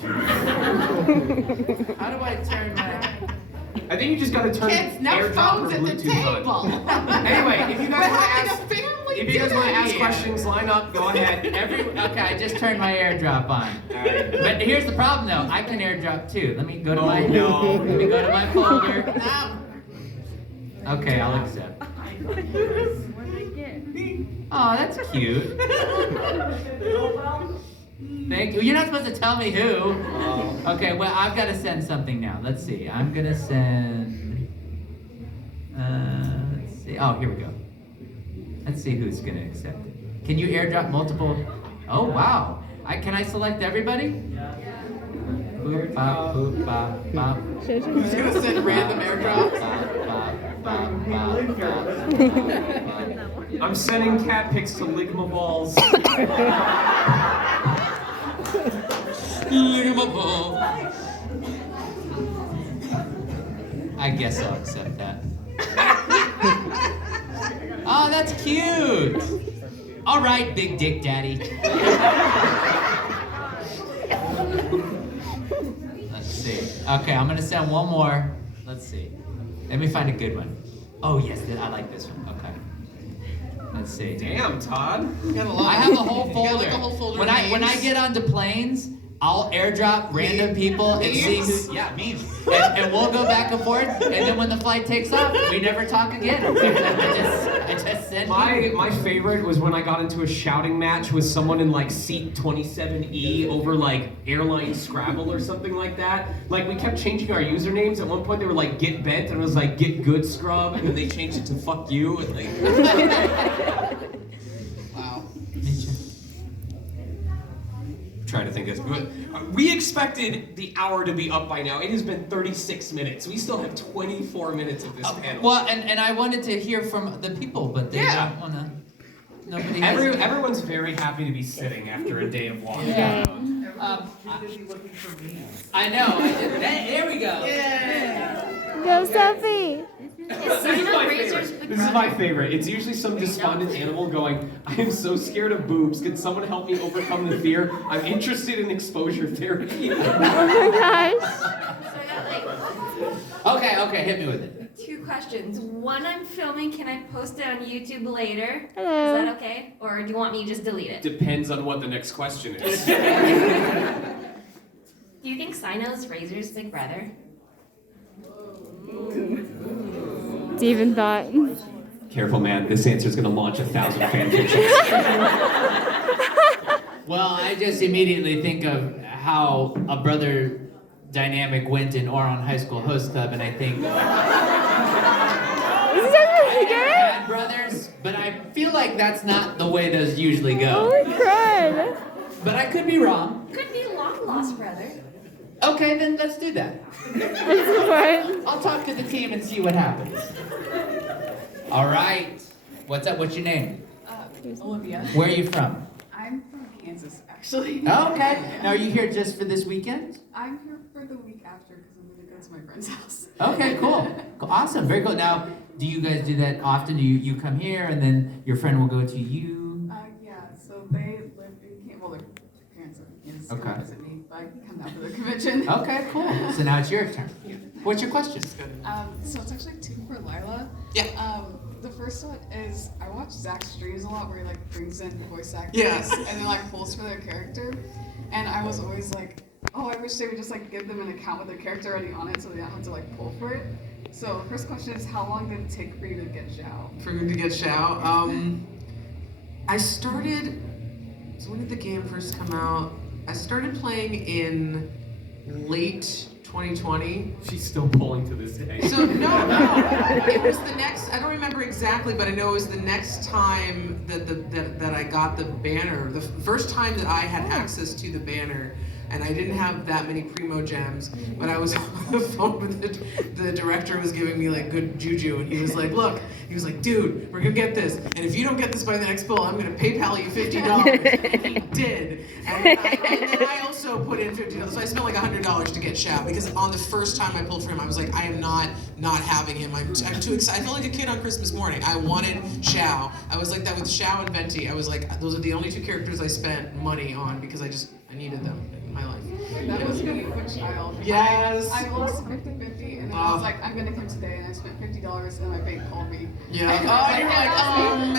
How do I turn my? I think you just gotta turn Kids, no AirDrop or phones at the Bluetooth on. table. Anyway, if you guys want to having ask, a family if you guys want to dinner ask here. questions, line up. Go ahead. Okay, I just turned my airdrop on. But here's the problem though. I can airdrop too. Let me go to my no. Let me go to my folder. Okay, I'll accept. Oh, that's cute. Thank you. You're not supposed to tell me who. Okay, well, I've got to send something now. Let's see. I'm gonna send. Let's see. Oh, here we go. Let's see who's gonna accept it. Can you airdrop multiple? Oh wow. Can I select everybody? Boop bop boop bop bop. Who's gonna send random airdrops? Bop, bop, bop, bop, bop. I'm sending cat pics to Ligma balls. I guess I'll accept that. Oh, that's cute. All right, Big Dick Daddy. see. Okay, I'm gonna send one more. Let's see. Let me find a good one. Oh yes, I like this one. Okay. Let's see. Damn, Todd. You got a lot. I have a whole You got, folder. like, a whole folder When of I names. get onto planes, I'll airdrop random people and see who. Yeah, memes. And we'll go back and forth. And then when the flight takes off, we never talk again. I just send. My favorite was when I got into a shouting match with someone in like seat 27E over like airline Scrabble or something like that. Like we kept changing our usernames. At one point they were like get bent and it was like get good scrub, and then they changed it to fuck you and like. Wow. Trying to think of this. We expected the hour to be up by now. It has been 36 minutes. We still have 24 minutes of this panel. Well, and I wanted to hear from the people, but they Yeah. don't wanna. Nobody. has- Everyone's very happy to be sitting after a day of walking. Yeah. Busy looking for me. I know. There we go. Go, Sophie. This is my favorite. It's usually some despondent animal going, I am so scared of boobs. Can someone help me overcome the fear? I'm interested in exposure therapy. Oh my gosh. Okay, hit me with it. 2 questions. One, I'm filming. Can I post it on YouTube later? Hello. Is that okay? Or do you want me to just delete it? Depends on what the next question is. Do you think Sino's Razor's big brother? Steven thought. Careful, man. This answer is going to launch 1,000 fanfictions. Well, I just immediately think of how a brother dynamic went in Oron High School Host Club, and I think Is that I had brothers, but I feel like that's not the way those usually Oh go. my god. But I could be wrong. Could be long lost brother. Okay, then let's do that. That's fine. I'll talk to the team and see what happens. All right. What's up? What's your name? Olivia. Where are you from? I'm from Kansas, actually. Oh, okay. Now, are you here just for this weekend? I'm here for the week after because I'm going to go to my friend's house. Okay, cool. Awesome. Very cool. Now, do you guys do that often? You come here and then your friend will go to you? Yeah, so they live in Kansas. Well, their parents live in Kansas. Okay. Come visit me, but I come down for their convention. Okay, cool. So now it's your turn. What's your question? So it's actually 2 for Lila. Yeah. The first one is I watch Zach's streams a lot where he like brings in voice actors Yes. and then like pulls for their character. And I was always like, oh, I wish they would just like give them an account with their character already on it so they don't have to like pull for it. So the first question is, how long did it take for you to get Xiao? For me to get Xiao. I started. So when did the game first come out? I started playing in late 2020. She's still pulling to this day. So no, it was the next. I don't remember exactly, but I know it was the next time that I got the banner. The first time that I had access to the banner. And I didn't have that many primo gems, but I was on the phone with the director was giving me like good juju, and he was like, look, he was like, dude, we're gonna get this, and if you don't get this by the next poll, I'm gonna PayPal you $50. And he did. And then I also put in $50, so I spent like $100 to get Xiao, because on the first time I pulled for him, I was like, I am not having him. I'm too excited. I felt like a kid on Christmas morning. I wanted Xiao. I was like that with Xiao and Venti. I was like, those are the only 2 characters I spent money on because I needed them in my life. That was me with Child. Yes. I lost 50-50 and then I was like, I'm gonna come today, and I spent $50 and my bank called me. Yeah. Oh, you're like,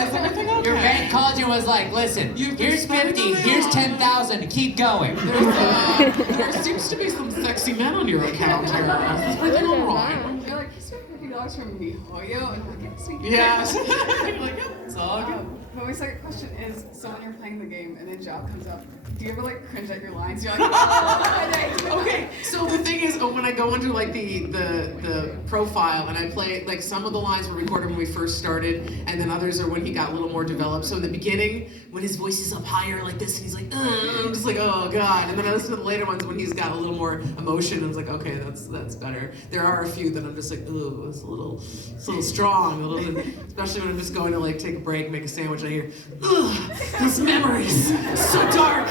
is everything okay? Your bank called you and was like, listen, here's 50, here's 10,000, keep going. There seems to be some sexy men on your account here. Is everything all right? They're like, you spent $50 from MiHoYo, and I'm like, yeah, sweet. Yes. You're like, yep, it's all good. But my second question is, so when you're playing the game and then Job comes up, do you ever like cringe at your lines? You're like, oh, Okay, so the thing is, when I go into like the profile and I play, like some of the lines were recorded when we first started, and then others are when he got a little more developed. So in the beginning, when his voice is up higher like this, and he's like, I'm just like, oh god. And then I listen to the later ones when he's got a little more emotion. I was like, okay, that's better. There are a few that I'm just like, ooh, it's a little strong, a little bit, especially when I'm just going to like take a break, make a sandwich. I hear, ugh, these memories, so dark.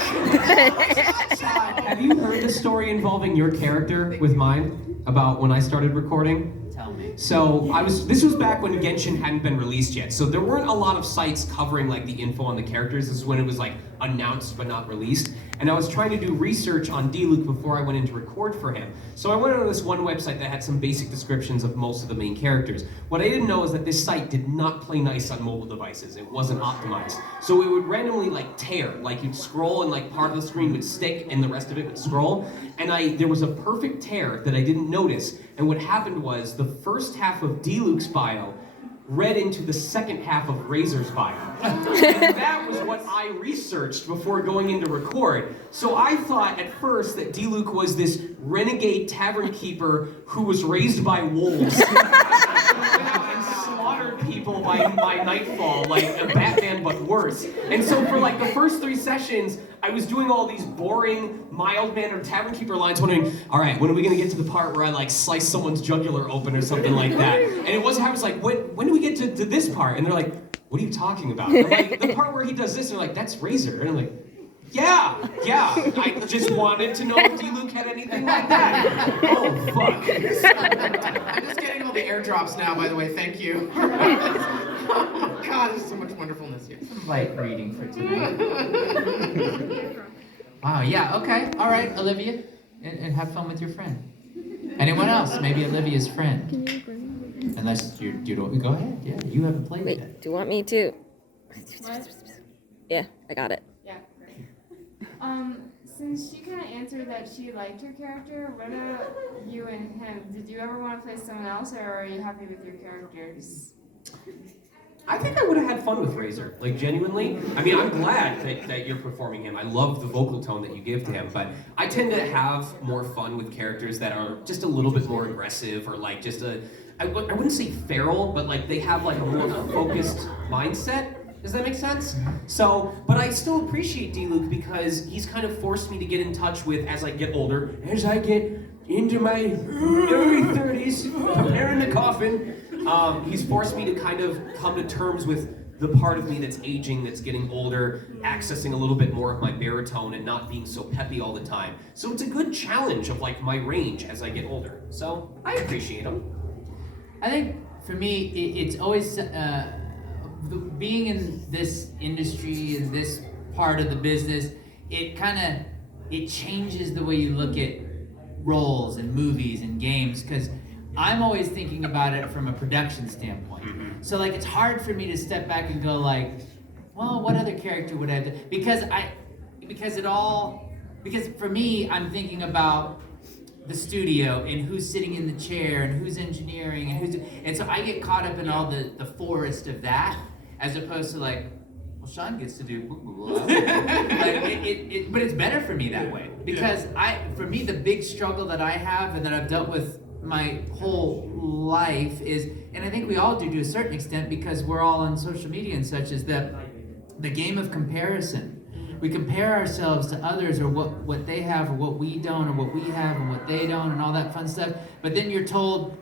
Have you heard the story involving your character with mine about when I started recording? Tell me. So this was back when Genshin hadn't been released yet. So there weren't a lot of sites covering like the info on the characters. This is when it was like announced but not released. and I was trying to do research on D-Luke before I went in to record for him. So I went on this one website that had some basic descriptions of most of the main characters. What I didn't know is that this site did not play nice on mobile devices. It wasn't optimized. So it would randomly like tear, like you'd scroll and like part of the screen would stick and the rest of it would scroll. And there was a perfect tear that I didn't notice. And what happened was the first half of D-Luke's bio read into the second half of Razor's bio. And that was what I researched before going in to record. So I thought at first that D-Luke was this renegade tavern keeper who was raised by wolves. And slaughtered people by nightfall, like a Batman but worse. And so for like the first 3 sessions, I was doing all these boring, mild-mannered tavern keeper lines, wondering, all right, when are we gonna get to the part where I like slice someone's jugular open or something like that? And it wasn't, I was like, when do we get to this part? And they're like, what are you talking about? And I'm like, the part where he does this, and they're like, that's Razor. And I'm like, yeah, I just wanted to know if D-Luke had anything like that. Oh, fuck. I'm just getting all the airdrops now, by the way. Thank you. Oh, God, there's so much wonderfulness here. Light reading for tonight. Wow, yeah, okay. All right, Olivia. And have fun with your friend. Anyone else? Maybe Olivia's friend. Unless you don't. Go ahead. Yeah, you haven't played Wait, yet. do you want me to? Yeah, I got it. Yeah, great. Since she kind of answered that she liked her character, what about you and him? Did you ever want to play someone else, or are you happy with your characters? I think I would have had fun with Razor, like genuinely. I mean, I'm glad that you're performing him. I love the vocal tone that you give to him, but I tend to have more fun with characters that are just a little bit more aggressive or like just I wouldn't say feral, but like they have like a more focused mindset. Does that make sense? So, but I still appreciate D-Luke because he's kind of forced me to get in touch with, as I get older, as I get into my early 30s, preparing the coffin, he's forced me to kind of come to terms with the part of me that's aging, that's getting older, accessing a little bit more of my baritone and not being so peppy all the time. So it's a good challenge of like my range as I get older. So I appreciate him. I think for me, it's always being in this industry, in this part of the business, it changes the way you look at roles and movies and games, because I'm always thinking about it from a production standpoint. So like it's hard for me to step back and go like, well, what other character would I do? Because for me, I'm thinking about the studio and who's sitting in the chair and who's engineering and so I get caught up in all the forest of that, as opposed to like, well, Sean gets to do blah, blah, blah. Like but it's better for me that way, because for me the big struggle that I have and that I've dealt with my whole life is, and I think we all do to a certain extent because we're all on social media and such, is that the game of comparison. We compare ourselves to others, or what they have, or what we don't, or what we have and what they don't, and all that fun stuff. But then you're told,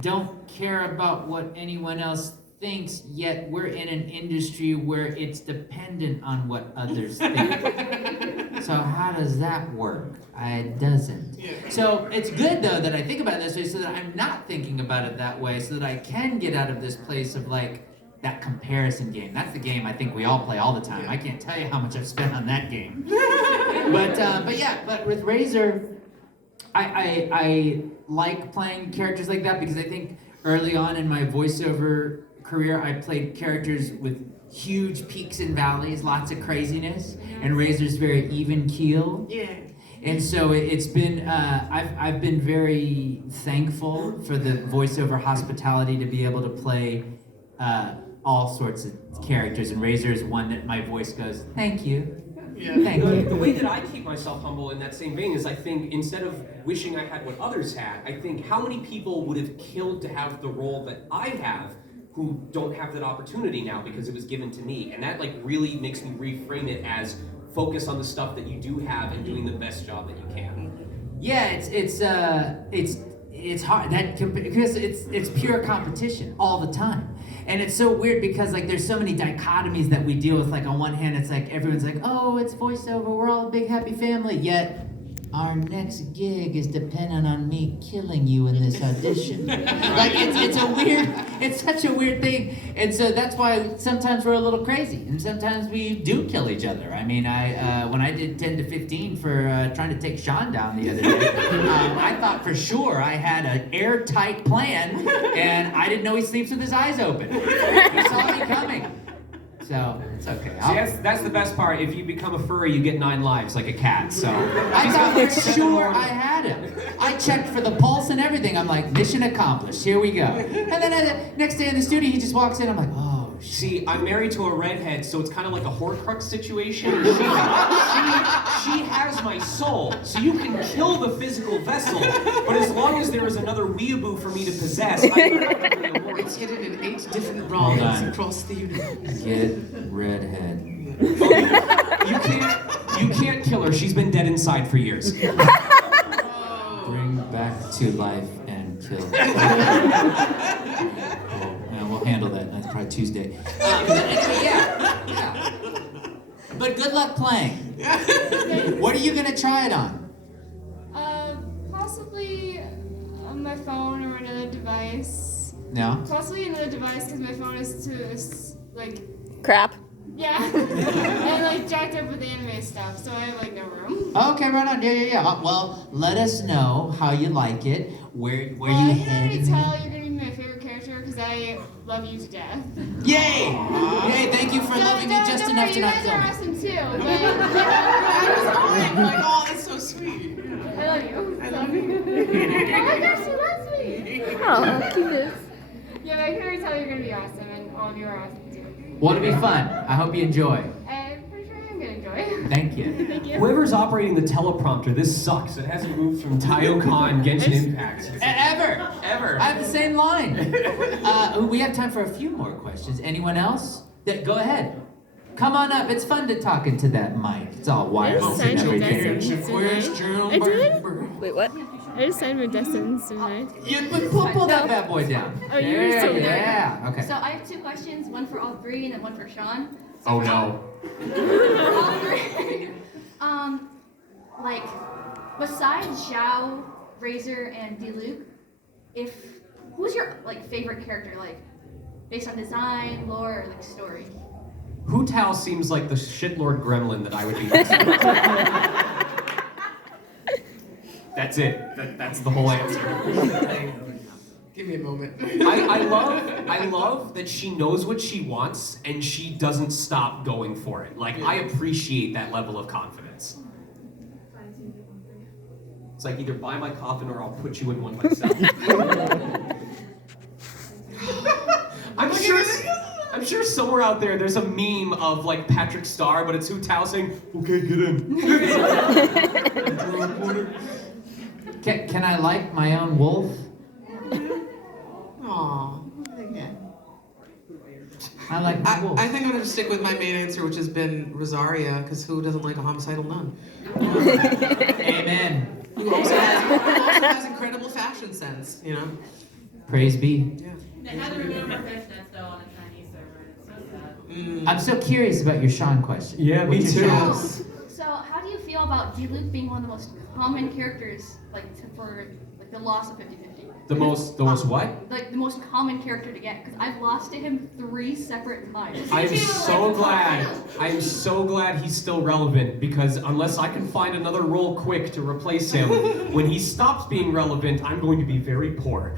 don't care about what anyone else thinks, yet we're in an industry where it's dependent on what others think. So how does that work? It doesn't. So it's good though that I think about it this way, so that I'm not thinking about it that way, so that I can get out of this place of like, that comparison game. That's the game I think we all play all the time. I can't tell you how much I've spent on that game. But with Razor, I like playing characters like that, because I think early on in my voiceover career, I played characters with huge peaks and valleys, lots of craziness, and Razor's very even keel. Yeah. And so it's been, I've been very thankful for the voiceover hospitality to be able to play all sorts of characters, and Razor is one that my voice goes, thank you. Yeah. Thank you. The way that I keep myself humble in that same vein is I think instead of wishing I had what others had, I think how many people would have killed to have the role that I have who don't have that opportunity now because it was given to me. And that like really makes me reframe it as focus on the stuff that you do have and doing the best job that you can. Yeah, it's hard because it's pure competition all the time. And it's so weird because like there's so many dichotomies that we deal with. Like on one hand, it's like everyone's like, oh, it's voiceover, we're all a big happy family. Yet our next gig is dependent on me killing you in this audition. Like it's such a weird thing. And so that's why sometimes we're a little crazy and sometimes we do kill each other. I mean, when I did 10 to 15 for trying to take Sean down the other day, I thought for sure I had an airtight plan and I didn't know he sleeps with his eyes open. He saw me coming. So, it's okay. See, that's the best part. If you become a furry, you get 9 lives like a cat, so... I thought for sure I had him. I checked for the pulse and everything. I'm like, mission accomplished. Here we go. And then next day in the studio, he just walks in. I'm like, oh, shit. See, I'm married to a redhead, so it's kind of like a Horcrux situation. She has my soul, so you can kill the physical vessel, but as long as there is another weeaboo for me to possess, It's hidden in 8 different realms across the universe. Get redhead. You can't kill her. She's been dead inside for years. Bring back to life and kill. We'll handle that. That's probably Tuesday. But anyway, yeah. But good luck playing. What are you gonna try it on? Possibly on my phone or another device. No. Possibly another device because my phone is too like. Crap. Yeah. And like jacked up with anime stuff, so I have like no room. Okay, right on. Yeah. Well, let us know how you like it. Where you I can headed? already tell you're gonna be my favorite character because I love you to death. Yay! Yay! Thank you for loving me just enough to not you kill guys are me. awesome too, but Like, oh, that's so sweet. I love you. I love you. Oh my gosh, she loves me. Oh, cute. Yeah, but I can already tell you're gonna be awesome, and all of you are awesome too. Well, it'll be fun. I hope you enjoy. I'm pretty sure I'm gonna enjoy. Thank you. Thank you. Whoever's operating the teleprompter, this sucks. It hasn't moved from Taiyokon Genshin Impact. Ever. I have the same line. We have time for a few more questions. Anyone else? Go ahead. Come on up. It's fun to talk into that mic. It's all wireless and everything. I did? Wait, what? I just signed my destins tonight. Pull that bad boy down. Oh, you were still there? Yeah. Okay. So I have 2 questions, one for all 3 and then one for Sean. So Oh for no. For all 3, like, besides Zhao, Razor, and Diluc, who's your like favorite character, like based on design, lore, or like story? Hu Tao seems like the shitlord gremlin that I would be next to. That's it. That's the whole answer. Give me a moment. I love that she knows what she wants and she doesn't stop going for it. Like, I appreciate that level of confidence. It's like either buy my coffin or I'll put you in one myself. I'm sure somewhere out there's a meme of like Patrick Starr, but it's Hu Tao saying, "Okay, get in." Can I like my own wolf? Aww. I like my wolf. I think I'm gonna stick with my main answer, which has been Rosaria, because who doesn't like a homicidal nun? Amen. Who also has incredible fashion sense, you know? Praise be. Yeah. They had to remove her fishnets though on a Chinese server, and it's so sad. I'm so curious about your Sean question. Yeah, me What's your too. Sean? So how do you feel about Diluc being one of the most common characters, like for like the loss of 50/50? The most what? Like the most common character to get, because I've lost to him 3 separate times. I'm so glad he's still relevant, because unless I can find another role quick to replace him, when he stops being relevant, I'm going to be very poor.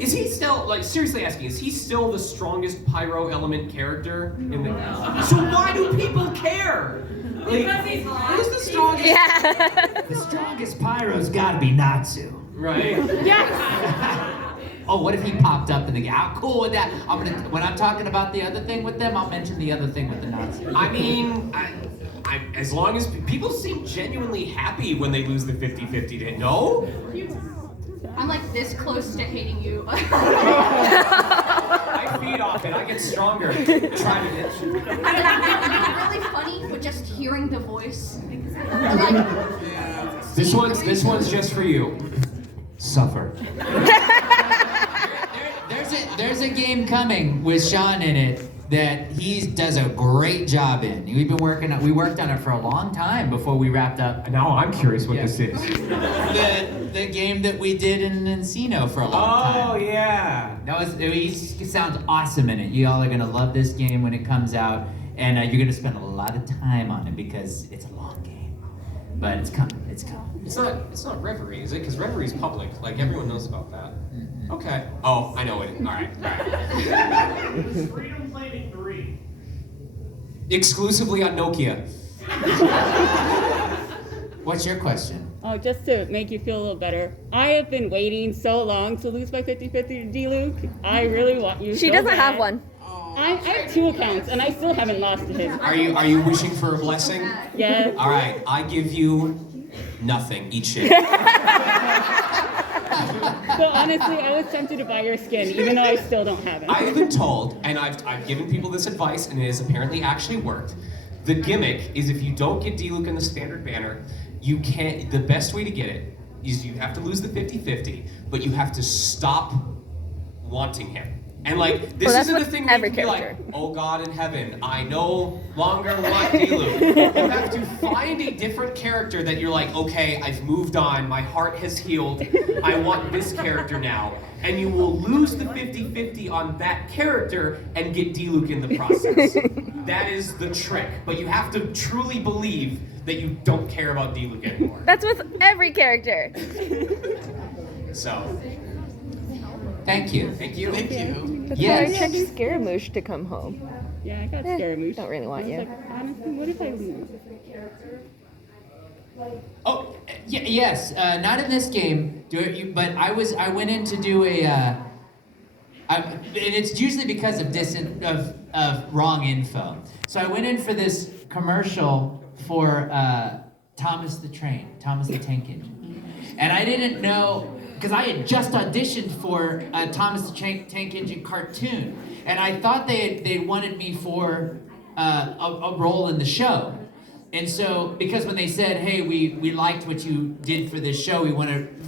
Is he still, like, seriously asking, is he still the strongest pyro element character in the... So why do people care? Like, Because he's hot. Who's the strongest? Yeah. The strongest pyro's gotta be Natsu. right? Oh, what if he popped up in the game? I'm cool with that. When I'm talking about the other thing with them, I'll mention the other thing with the Nazi. I mean, as long as people seem genuinely happy when they lose the 50-50 to no? I'm like this close to hating you. I feed off it. I get stronger. Try to get. It's really funny, but just hearing the voice. Like, This one's just for you. Suffer. There's a game coming with Sean in it, that he does a great job in. We worked on it for a long time before we wrapped up. Now I'm curious what Yeah. this is. The game that we did in Encino for a long time. Oh yeah. He sounds awesome in it. You all are gonna love this game when it comes out, and you're gonna spend a lot of time on it because it's a long game. But it's coming. It's coming. It's not Reverie, is it? Because Reverie's public. Like everyone knows about that. Okay. Oh, I know it. All right. Freedom Playing 3. Exclusively on Nokia. What's your question? Oh, just to make you feel a little better, I have been waiting so long to lose my 50-50 to D-Luke. I really want you She so doesn't bad. have one. I have 2 accounts, and I still haven't lost to him. Are you wishing for a blessing? Yes. All right. I give you nothing. Eat shit. So honestly, I was tempted to buy your skin, even though I still don't have it. I've been told, and I've given people this advice, and it has apparently actually worked. The gimmick is if you don't get D-Luke in the standard banner, you can't. The best way to get it is you have to lose the 50-50, but you have to stop wanting him. And like this Well, that's isn't a with thing where you every can be like, character. oh God in heaven, I no longer want D-Luke. You have to find a different character that you're like, okay, I've moved on, my heart has healed, I want this character now. And you will lose the 50-50 on that character and get D-Luke in the process. That is the trick. But you have to truly believe that you don't care about D-Luke anymore. That's with every character. So, Thank you. thank you. Thank you. That's Yes. why I checked Scaramouche to come home. Yeah, I got Scaramouche. Don't really want I was you. like, honestly, what if I lose? Oh, yes. Not in this game. But I went in to do a. And it's usually because of wrong info. So I went in for this commercial for Thomas the Tank Engine, and I didn't know because I had just auditioned for a Thomas the Tank Engine cartoon, and I thought they wanted me for a role in the show. And so, because when they said, "Hey, we liked what you did for this show,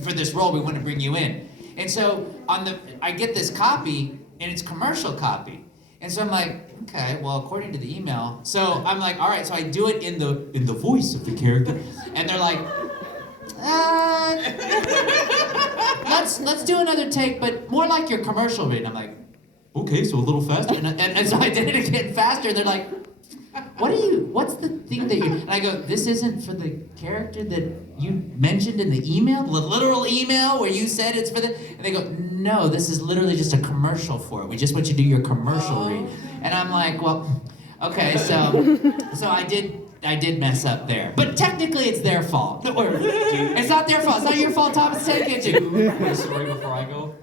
for this role, we want to bring you in," and so I get this copy, and it's commercial copy, and so I'm like, okay, well, according to the email, so I'm like, all right, so I do it in the voice of the character, and they're like, let's do another take, but more like your commercial read. And I'm like, okay, so a little faster, and so I did it again faster, and they're like, what's the thing that you, and I go, this isn't for the character that you mentioned in the email, the literal email where you said it's for the, and they go, no, this is literally just a commercial for it. We just want you to do your commercial read. And I'm like, well, okay, so I did mess up there. But technically it's their fault. It's not their fault, it's not your fault, Thomas, take it too. Story before I go.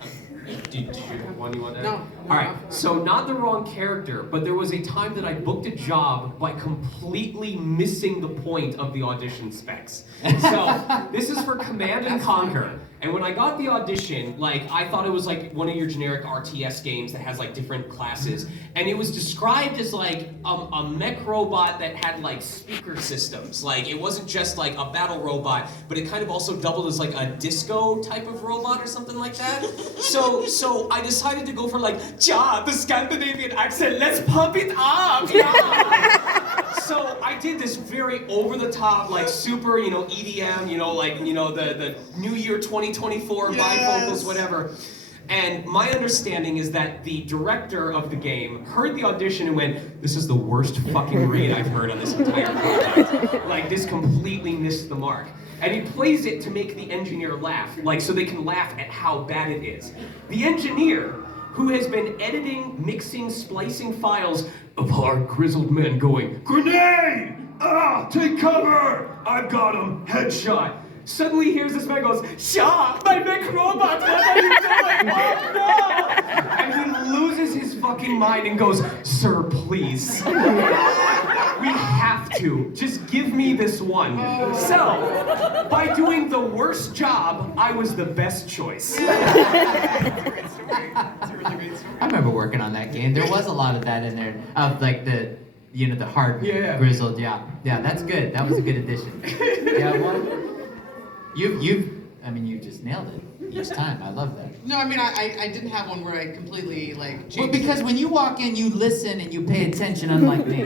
Do you have one you want to? No. All right. So not the wrong character, but there was a time that I booked a job by completely missing the point of the audition specs. So this is for Command and Conquer. And when I got the audition, like I thought it was like one of your generic RTS games that has like different classes, and it was described as like a mech robot that had like speaker systems. Like it wasn't just like a battle robot, but it kind of also doubled as like a disco type of robot or something like that. So I decided to go for like, ja, the Scandinavian accent. Let's pump it up, yeah. So I did this very over-the-top, like super, EDM, the New Year 2024 bifocals, whatever. And my understanding is that the director of the game heard the audition and went, this is the worst fucking read I've heard on this entire project. Like, this completely missed the mark. And he plays it to make the engineer laugh, like so they can laugh at how bad it is. The engineer, who has been editing, mixing, splicing files of hard, grizzled men going, grenade! Ah, take cover! I've got him, headshot. Suddenly hears this man goes, Shaw, my mech robot, what are you doing? Oh no! And he loses his fucking mind and goes, sir, please. We have to. Just give me this one. So, by doing the worst job, I was the best choice. I remember working on that game. There was a lot of that in there, of like the hard grizzled. Yeah, that's good. That was a good addition. Yeah, well, you've I mean, you just nailed it each time. I love that. No, I mean, I didn't have one where I completely, like, changed. Well, because when you walk in, you listen and you pay attention, unlike me.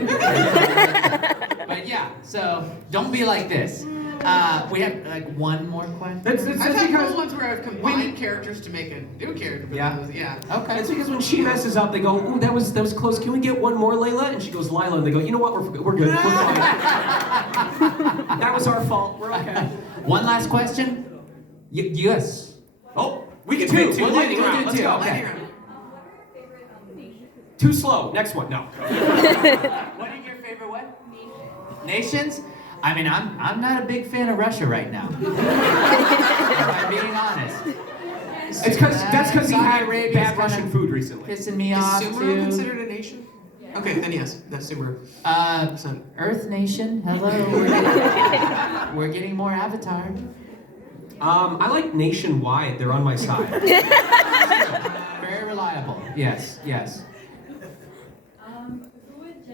But yeah, so don't be like this. We have like one more question. I've had cool ones where I've combined characters to make a new character. But Yeah. Yeah. Okay. It's because when she messes up, they go, "Ooh, that was close. Can we get one more, Layla?" And she goes, "Lila," and they go, "You know what? We're good. We're fine. That was our fault. We're okay." One last question. Yes. Oh, we can do two. We'll Lightning do round. Let's two. go. Okay. Too slow. Next one. No. What is your favorite what? Nations? I mean, I'm not a big fan of Russia right now. If I'm being honest. It's that's because he Saudi had Arabia's bad kinda Russian food recently. Pissing me Is off Sumeru too. considered a nation? Okay, then yes, that's Sumeru. So- Earth Nation. Hello. We're getting more Avatar. I like Nationwide. They're on my side. Very reliable. Yes. Yes. Who would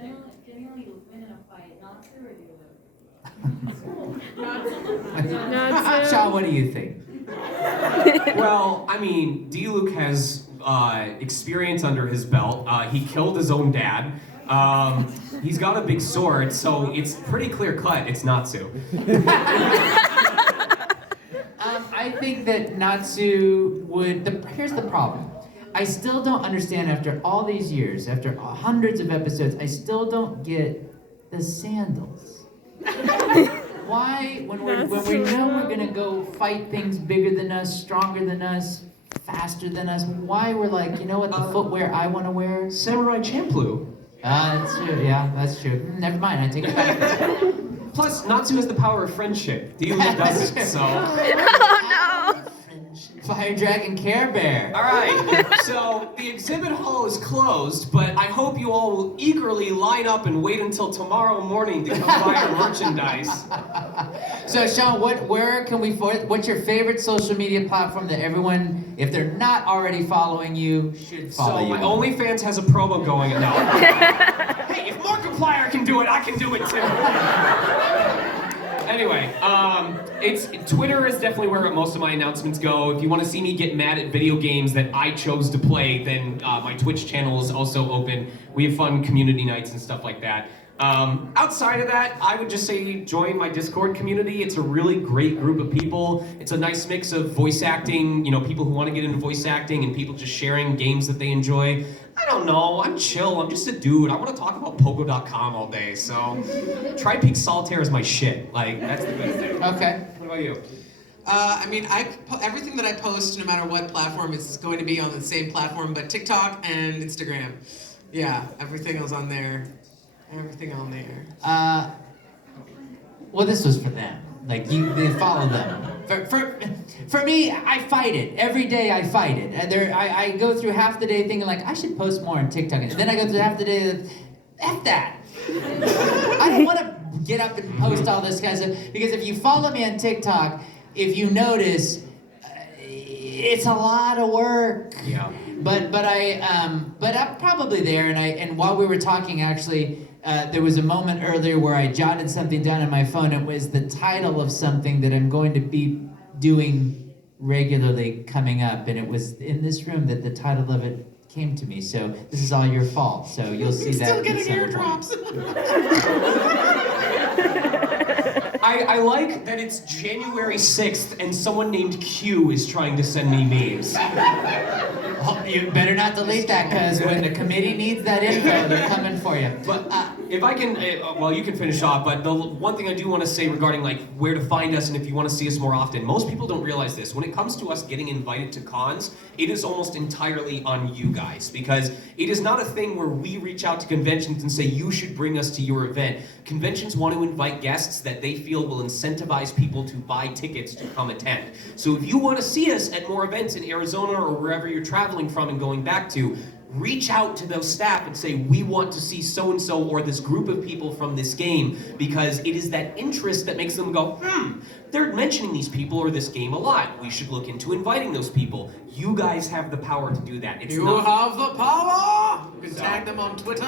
genuinely win in a fight, Natsu or Diluc? Shaw, what do you think? Well, I mean, D-Luke has experience under his belt. He killed his own dad. He's got a big sword, so it's pretty clear cut. It's Natsu. I think that Natsu would. Here's the problem. I still don't understand after all these years, after hundreds of episodes, I still don't get the sandals. Why, when we know we're gonna go fight things bigger than us, stronger than us, faster than us, why we're like, you know what, the footwear I want to wear? Samurai Champloo. That's true. Yeah, that's true. Never mind. I take it back. Plus, Natsu has the power of friendship. D-Luke doesn't, so... Oh no! Fire Dragon Care Bear. All right, so the exhibit hall is closed, but I hope you all will eagerly line up and wait until tomorrow morning to come buy our merchandise. So, Sean, where can we what's your favorite social media platform that everyone, if they're not already following you, should follow you? So my OnlyFans has a promo going now. Hey, if Markiplier can do it, I can do it too. Anyway, Twitter is definitely where most of my announcements go. If you want to see me get mad at video games that I chose to play, then my Twitch channel is also open. We have fun community nights and stuff like that. Outside of that, I would just say join my Discord community. It's a really great group of people. It's a nice mix of voice acting, people who want to get into voice acting and people just sharing games that they enjoy. I don't know, I'm chill, I'm just a dude. I want to talk about Pogo.com all day, so Tri-Peak Solitaire is my shit. Like, that's the best thing. Okay. What about you? I mean, everything that I post, no matter what platform, is going to be on the same platform, but TikTok and Instagram. Yeah, everything is on there. Everything on there. Well, this was for them. Like, they follow them. For me, I fight it. Every day I fight it. I go through half the day thinking, like, I should post more on TikTok. And then I go through half the day, F that. I don't want to get up and post all this kind of stuff. Because if you follow me on TikTok, if you notice, it's a lot of work. Yeah. But I'm probably there. And while we were talking, actually, there was a moment earlier where I jotted something down on my phone. It was the title of something that I'm going to be doing regularly coming up, and it was in this room that the title of it came to me. So this is all your fault. So you'll see that. Still getting airdrops. I like that it's January 6th and someone named Q is trying to send me memes. Oh, you better not delete that, because when the committee needs that info, they're coming for you. But if I can, well, you can finish off, but the one thing I do want to say regarding like where to find us and if you want to see us more often, most people don't realize this. When it comes to us getting invited to cons, it is almost entirely on you guys, because it is not a thing where we reach out to conventions and say, you should bring us to your event. Conventions want to invite guests that they feel will incentivize people to buy tickets to come attend. So if you want to see us at more events in Arizona or wherever you're traveling from and going back to, reach out to those staff and say, we want to see so-and-so or this group of people from this game, because it is that interest that makes them go, they're mentioning these people or this game a lot. We should look into inviting those people. You guys have the power to do that. It's You not, have the power! You can tag them on Twitter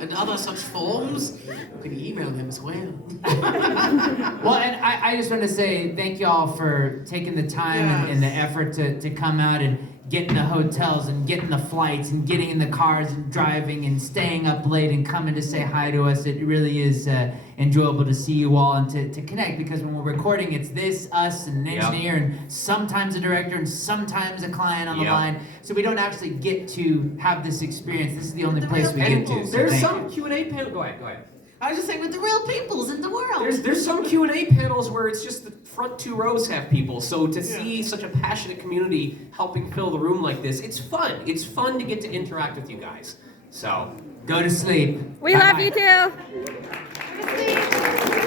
and other such forms. You can email them as well. Well, and I just want to say thank you all for taking the time and the effort to come out and get in the hotels and getting the flights and getting in the cars and driving and staying up late and coming to say hi to us. It really is enjoyable to see you all and to connect, because when we're recording, it's this, us, and an engineer, and sometimes a director, and sometimes a client on the line. So we don't actually get to have this experience. This is the only place we get to. So There's thank some you. Q&A panel. Go ahead. I was just saying, with the real peoples in the world. There's some Q&A panels where it's just the front 2 rows have people. So to see such a passionate community helping fill the room like this, it's fun. It's fun to get to interact with you guys. So Go to sleep. We Bye-bye. love you too.